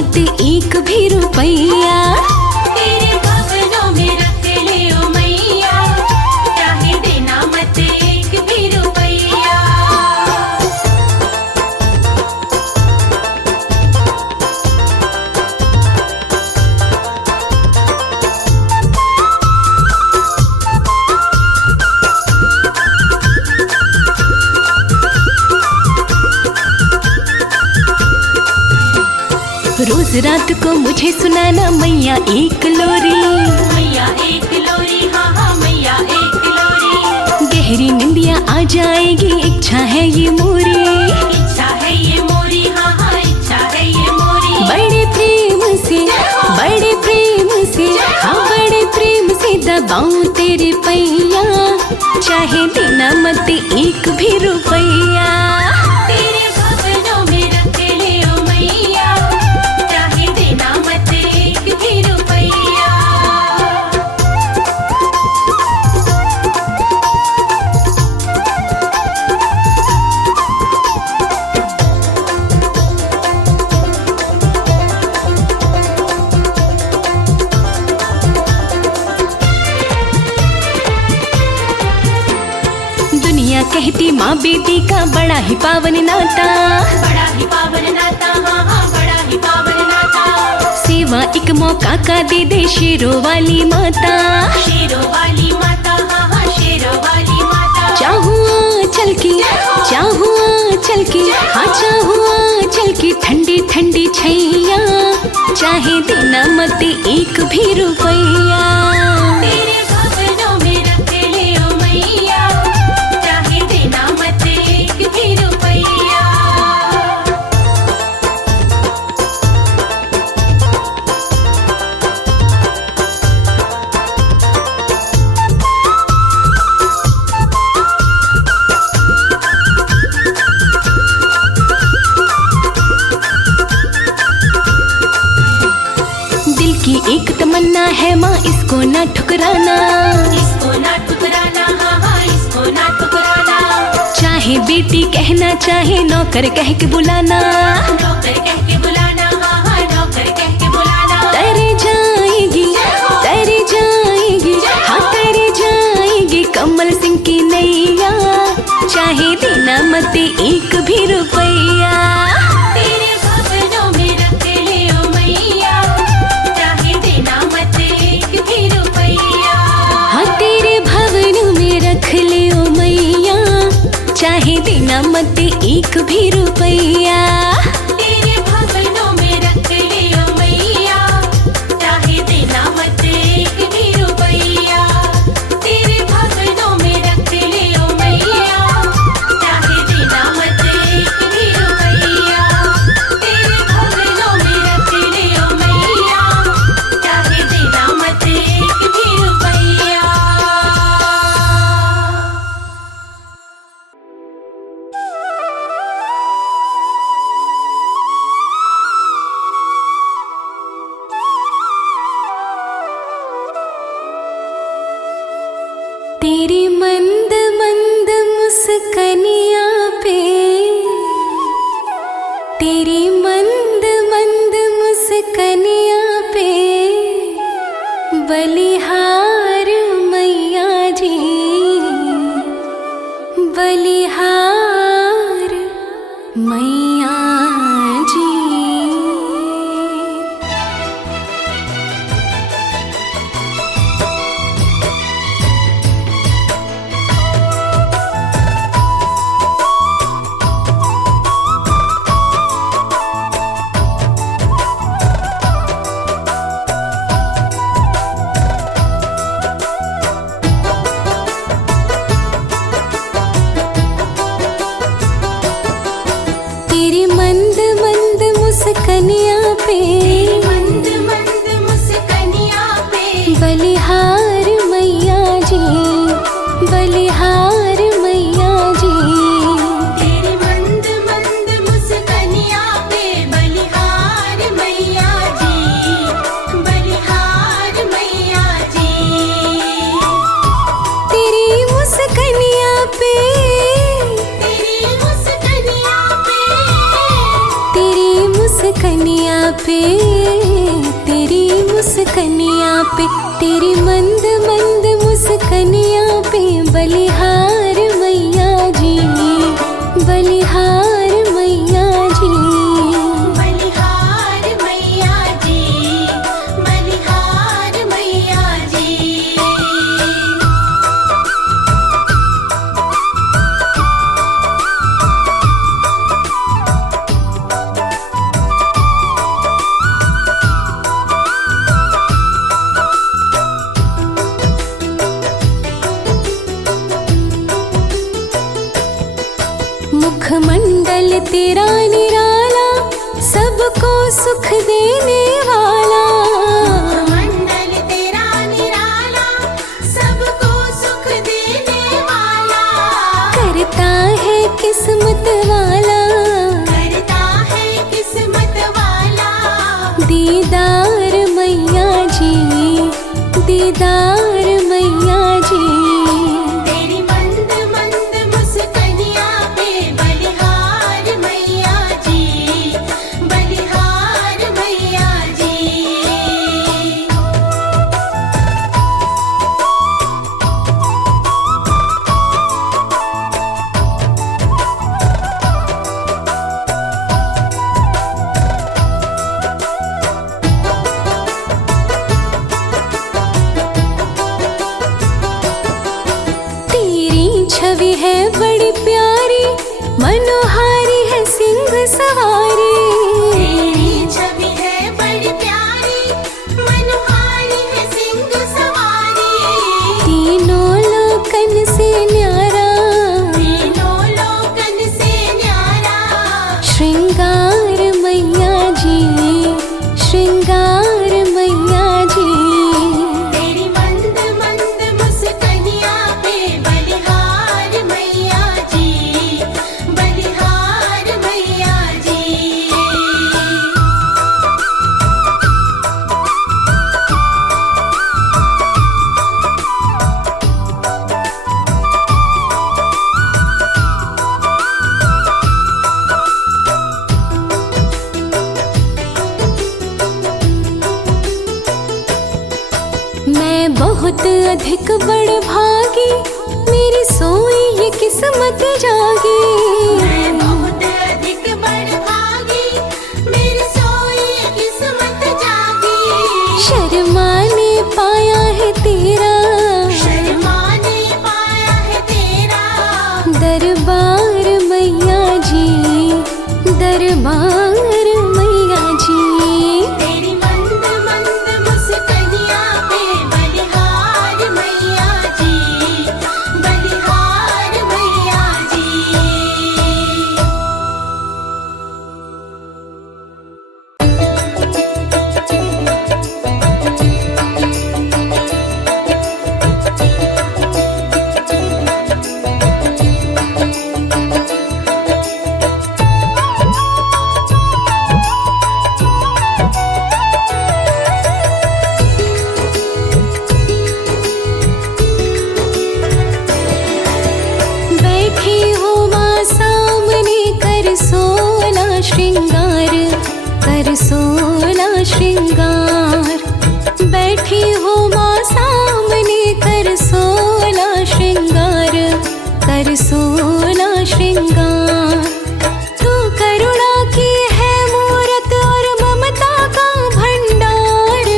मत एक भी रुपैया। तेरे भवनों में रख ले ओ मैया, चाहे देना मत एक भी रुपैया। रोज रात को मुझे सुनाना मैया एक लोरी। मैया एक लोरी, हाँ हाँ मैया एक लोरी। गहरी निंदिया आ जाएगी, इच्छा है ये मोरी। इच्छा है ये मोरी, हाँ हाँ इच्छा है ये मोरी। बड़े प्रेम से, बड़े प्रेम से, हाँ बड़े प्रेम से दबाऊं तेरे पैया, चाहे देना मत एक भी रुपैया। तेरे भवनों में रख ले ओ मैया, चाहे देना मत एक भी रुपैया। दुनिया कहती माँ बेटी का बड़ा ही पावन नाता। बड़ा ही पावन नाता, हाँ हाँ बड़ा ही पावन नाता। सेवा एक मौका का दे दे शेरों वाली माता। शेरों वाली माता, हाँ हाँ शेरों वाली माता। चाहूँ चल की, चाहूँ चल की, हाँ चाहूँ चल की ठंडी ठंडी छैया, चाहे देना मत एक भी रुपैया। तेरे भवनों में रख ले ओ मैया, चाहे देना मत एक भी रुपैया। दिल की एक तमन्ना है माँ, इसको ना ठुकराना। इसको ना ठुकराना, हाँ हाँ इसको ना ठुकराना। चाहे बेटी कहना, चाहे नौकर कह के बुलाना। नौकर कह के बुलाना, हाँ हाँ नौकर कह के बुलाना। तर जाएगी, तर जाएगी, हाँ तर जाएगी कमल सिंह की नैया, चाहे देना मत एक भी रुपैया। तेरे भवनों में रख ले ओ मैया, चाहे देना मत एक भी रुपैया। हाँ तेरे भवन में रख ले ओ मैया, चाहे देना मत एक भी रुपैया। तेरे भवनों में रख ले ओ मैया, चाहे देना मत एक भी रुपैया। तेरे भवनों में रख ले ओ मैया, चाहे देना मत एक भी रुपैया। तेरे भवनों में रख ले ओ मैया, चाहे देना मत एक भी रुपैया। तेरी मंद मंद मुस्कनिया पे, तेरी मंद मंद मुस्कनिया पे, बलिहार मैया जी, बलिहार मैया जी। तेरी मंद मंद मुस्कनिया पे, मंद मंद मुस्कनिया पे, बलिहार मैया जी, बलिहार मैया जी। तेरी मंद मंद मुस्कनिया पे, बलिहार मैया जी, बलिहार मैया जी। तेरी मुस्कनिया पे, तेरी मुस्कनिया पे, तेरी मुस्कनिया मुस्कनिया पे, तेरी मुस्कनिया पे, तेरी मंद मंद मुस्कनिया पे बलिहार मैया जी, बलिहार मैया जी। बलिहार मैया जी, बलिहार मैया जी। मुखमंडल तेरा निराला, सबको सुख देने वाला। मंडल तेरा निराला, सबको सुख देने वाला। करता है किस्मत वाला, करता है किस्मत वाला। दीदार मैया जी, दीदार मैया जी। तेरी मंद मंद मुस्कनिया पे बलिहार मैया जी, बलिहार मैया जी। तेरी छवि है बड़ी प्यारी, मनोहारी है सिंह सवारी। तेरी छवि है बड़ी प्यारी, मनोहारी है सिंह सवारी। तीनों लोकन से न्यारा, तीनों लोकन से न्यारा। श्रृंगार मैया जी, श्रृंगार मैया जी। तेरी मंद मंद मुस्कनिया पे बलिहार मैया जी, बलिहार मैया जी। मैं बहुत अधिक बड़ भागी, मेरी सोई ये किस्मत जागी। मैं बहुत अधिक बड़ भागी, मेरी सोई किस्मत जागी। शर्मा ने पाया है तेरा, शर्मा ने पाया है तेरा। दरबार मैया जी, दरबार मैया जी। तेरी मंद मंद मुस्कनिया पे बलिहार मैया जी, बलिहार मैया जी। बैठी हो माँ सामने कर सोला श्रृंगार, कर सोला श्रृंगार। बैठी हो माँ सामने कर सोला श्रृंगार, कर सोला श्रृंगार। तू करुणा की है मूरत और ममता का भंडार।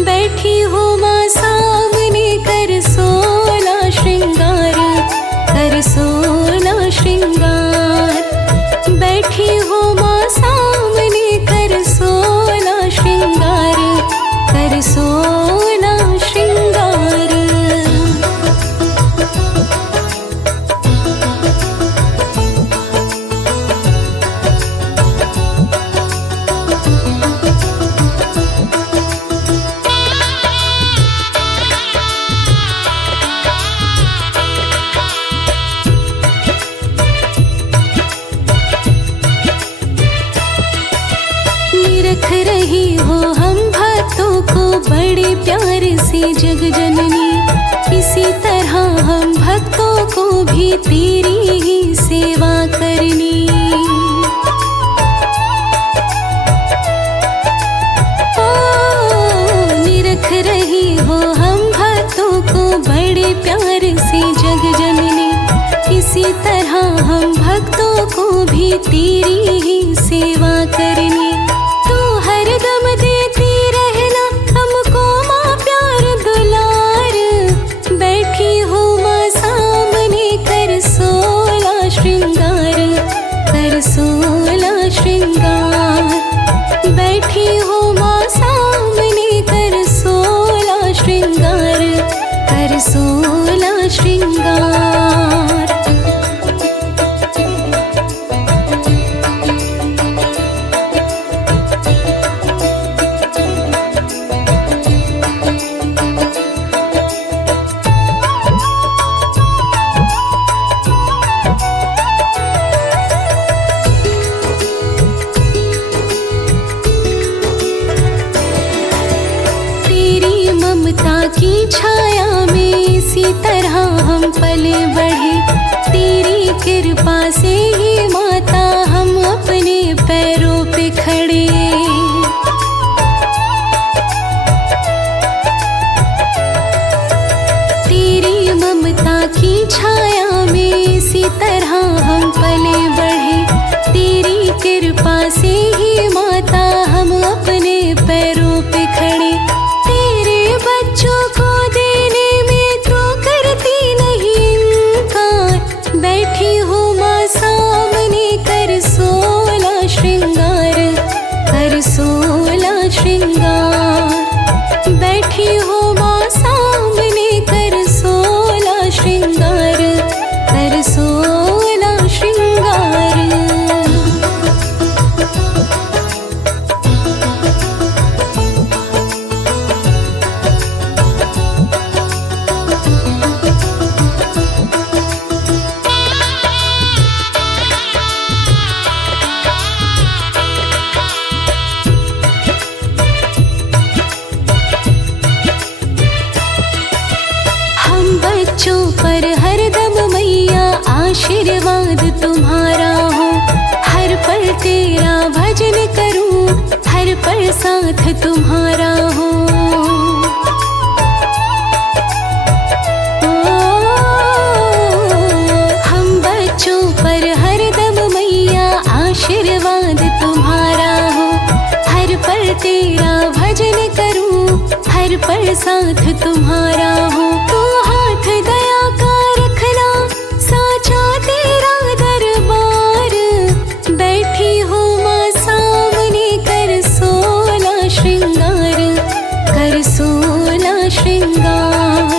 बैठी हो माँ सामने कर सोला श्रृंगार, कर सोला श्रृंगार। बैठी हो माँ सामने कर सोला श्रृंगार, कर सोला श्रृंगार। निरख रही हो हम भक्तों को बड़े प्यार से जग जननी। इसी तरह हम भक्तों को भी तेरी ही सेवा करनी। प्यार से जग जननी, इसी तरह हम भक्तों को भी तेरी ही सेवा करनी। तू हरदम देती रहना हमको माँ प्यार दुलार, बैठी हो माँ सामने कर 16 श्रृंगार, कर 16 श्रृंगार। बैठी हो माँ सामने कर 16 श्रृंगार, कर 16 श्रृंगार। तेरी ममता की छाया में इसी तरह हम पले बढ़े, तेरी कृपा से ही माता हम अपने पैरों पे खड़े। तेरी ममता की छाया में इसी तरह हम पले बढ़े, तेरी कृपा से ही माता हम अपने पैरों पे खड़े। तेरे बच्चों को देने में तो करती नहीं इनकार, बैठी हो माँ सामने कर 16 श्रृंगार, कर 16 श्रृंगार। बैठी हो माँ सामने कर 16 श्रृंगार, कर 16 श्रृंगार। हम बच्चों पर हरदम मैया आशीर्वाद तुम्हारा हो, हर पल तेरा भजन करूं, हर पल साथ तुम्हारा हो। हम बच्चों पर हरदम मैया आशीर्वाद तुम्हारा हो, हर पल तेरा भजन करूं, हर पल साथ तुम्हारा हो। तू हाथ दया का रखना, साचा तेरा दरबार, बैठी हो माँ सामने कर 16 श्रृंगार, कर 16 श्रृंगार।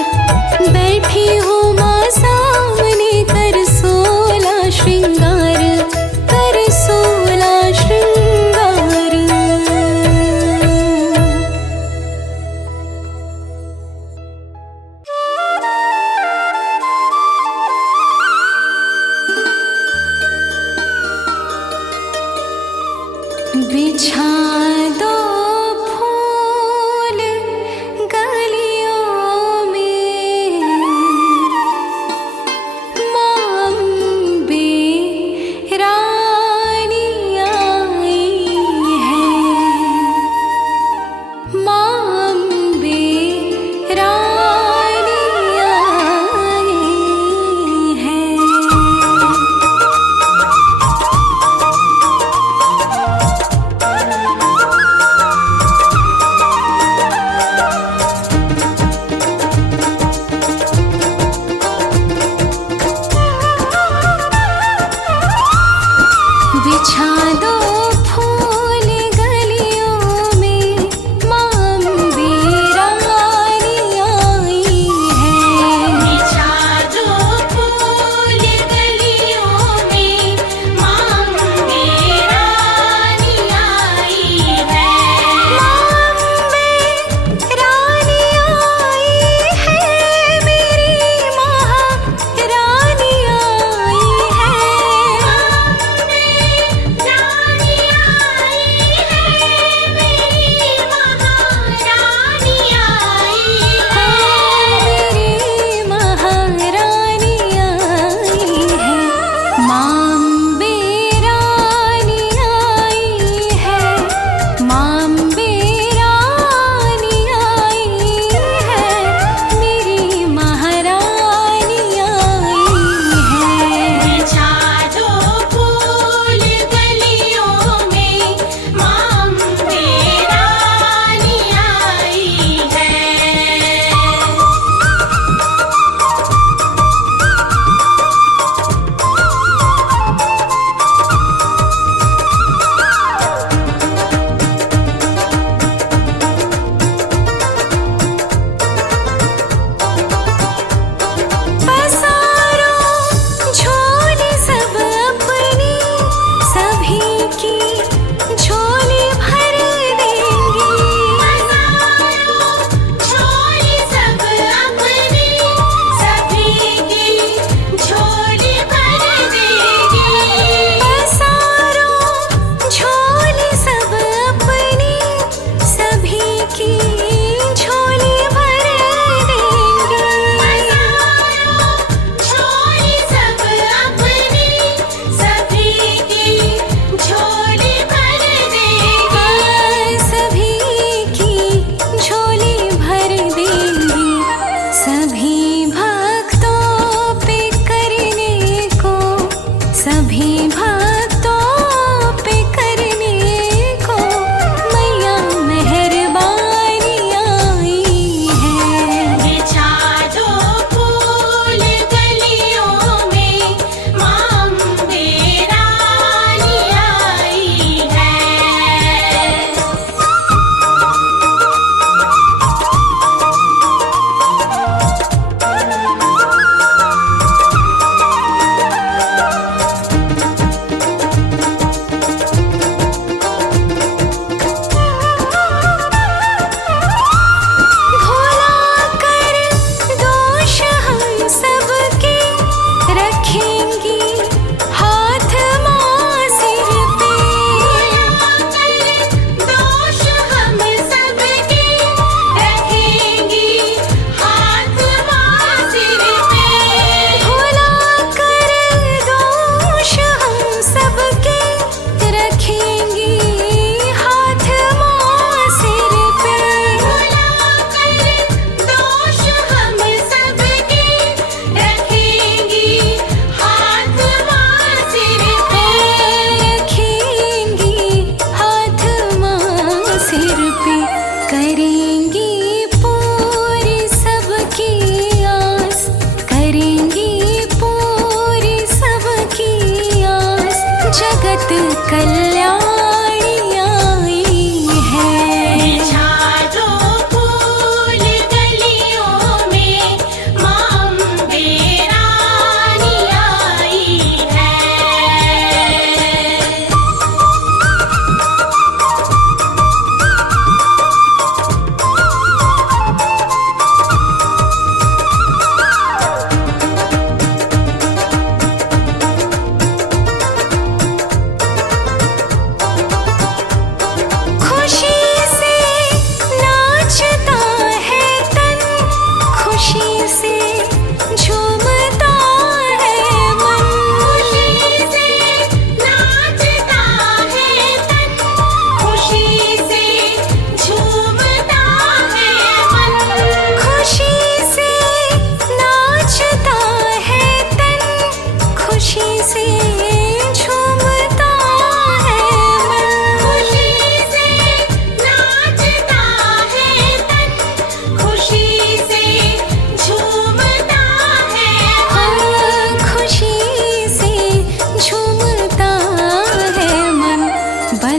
बैठी हो माँ सामने कर 16 श्रृंगार, कर 16 श्रृंगार। बिछा दो फूल गलियों में, माँ अम्बे रानी आई है, माँ अम्बे रानी आई है।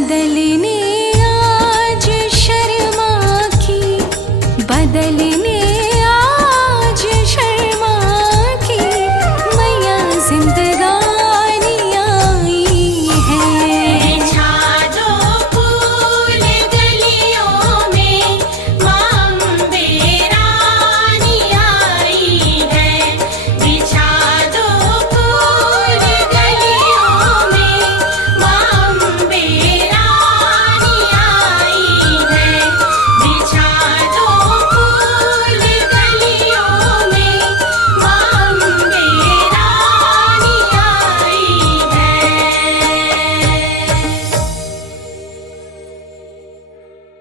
बदलने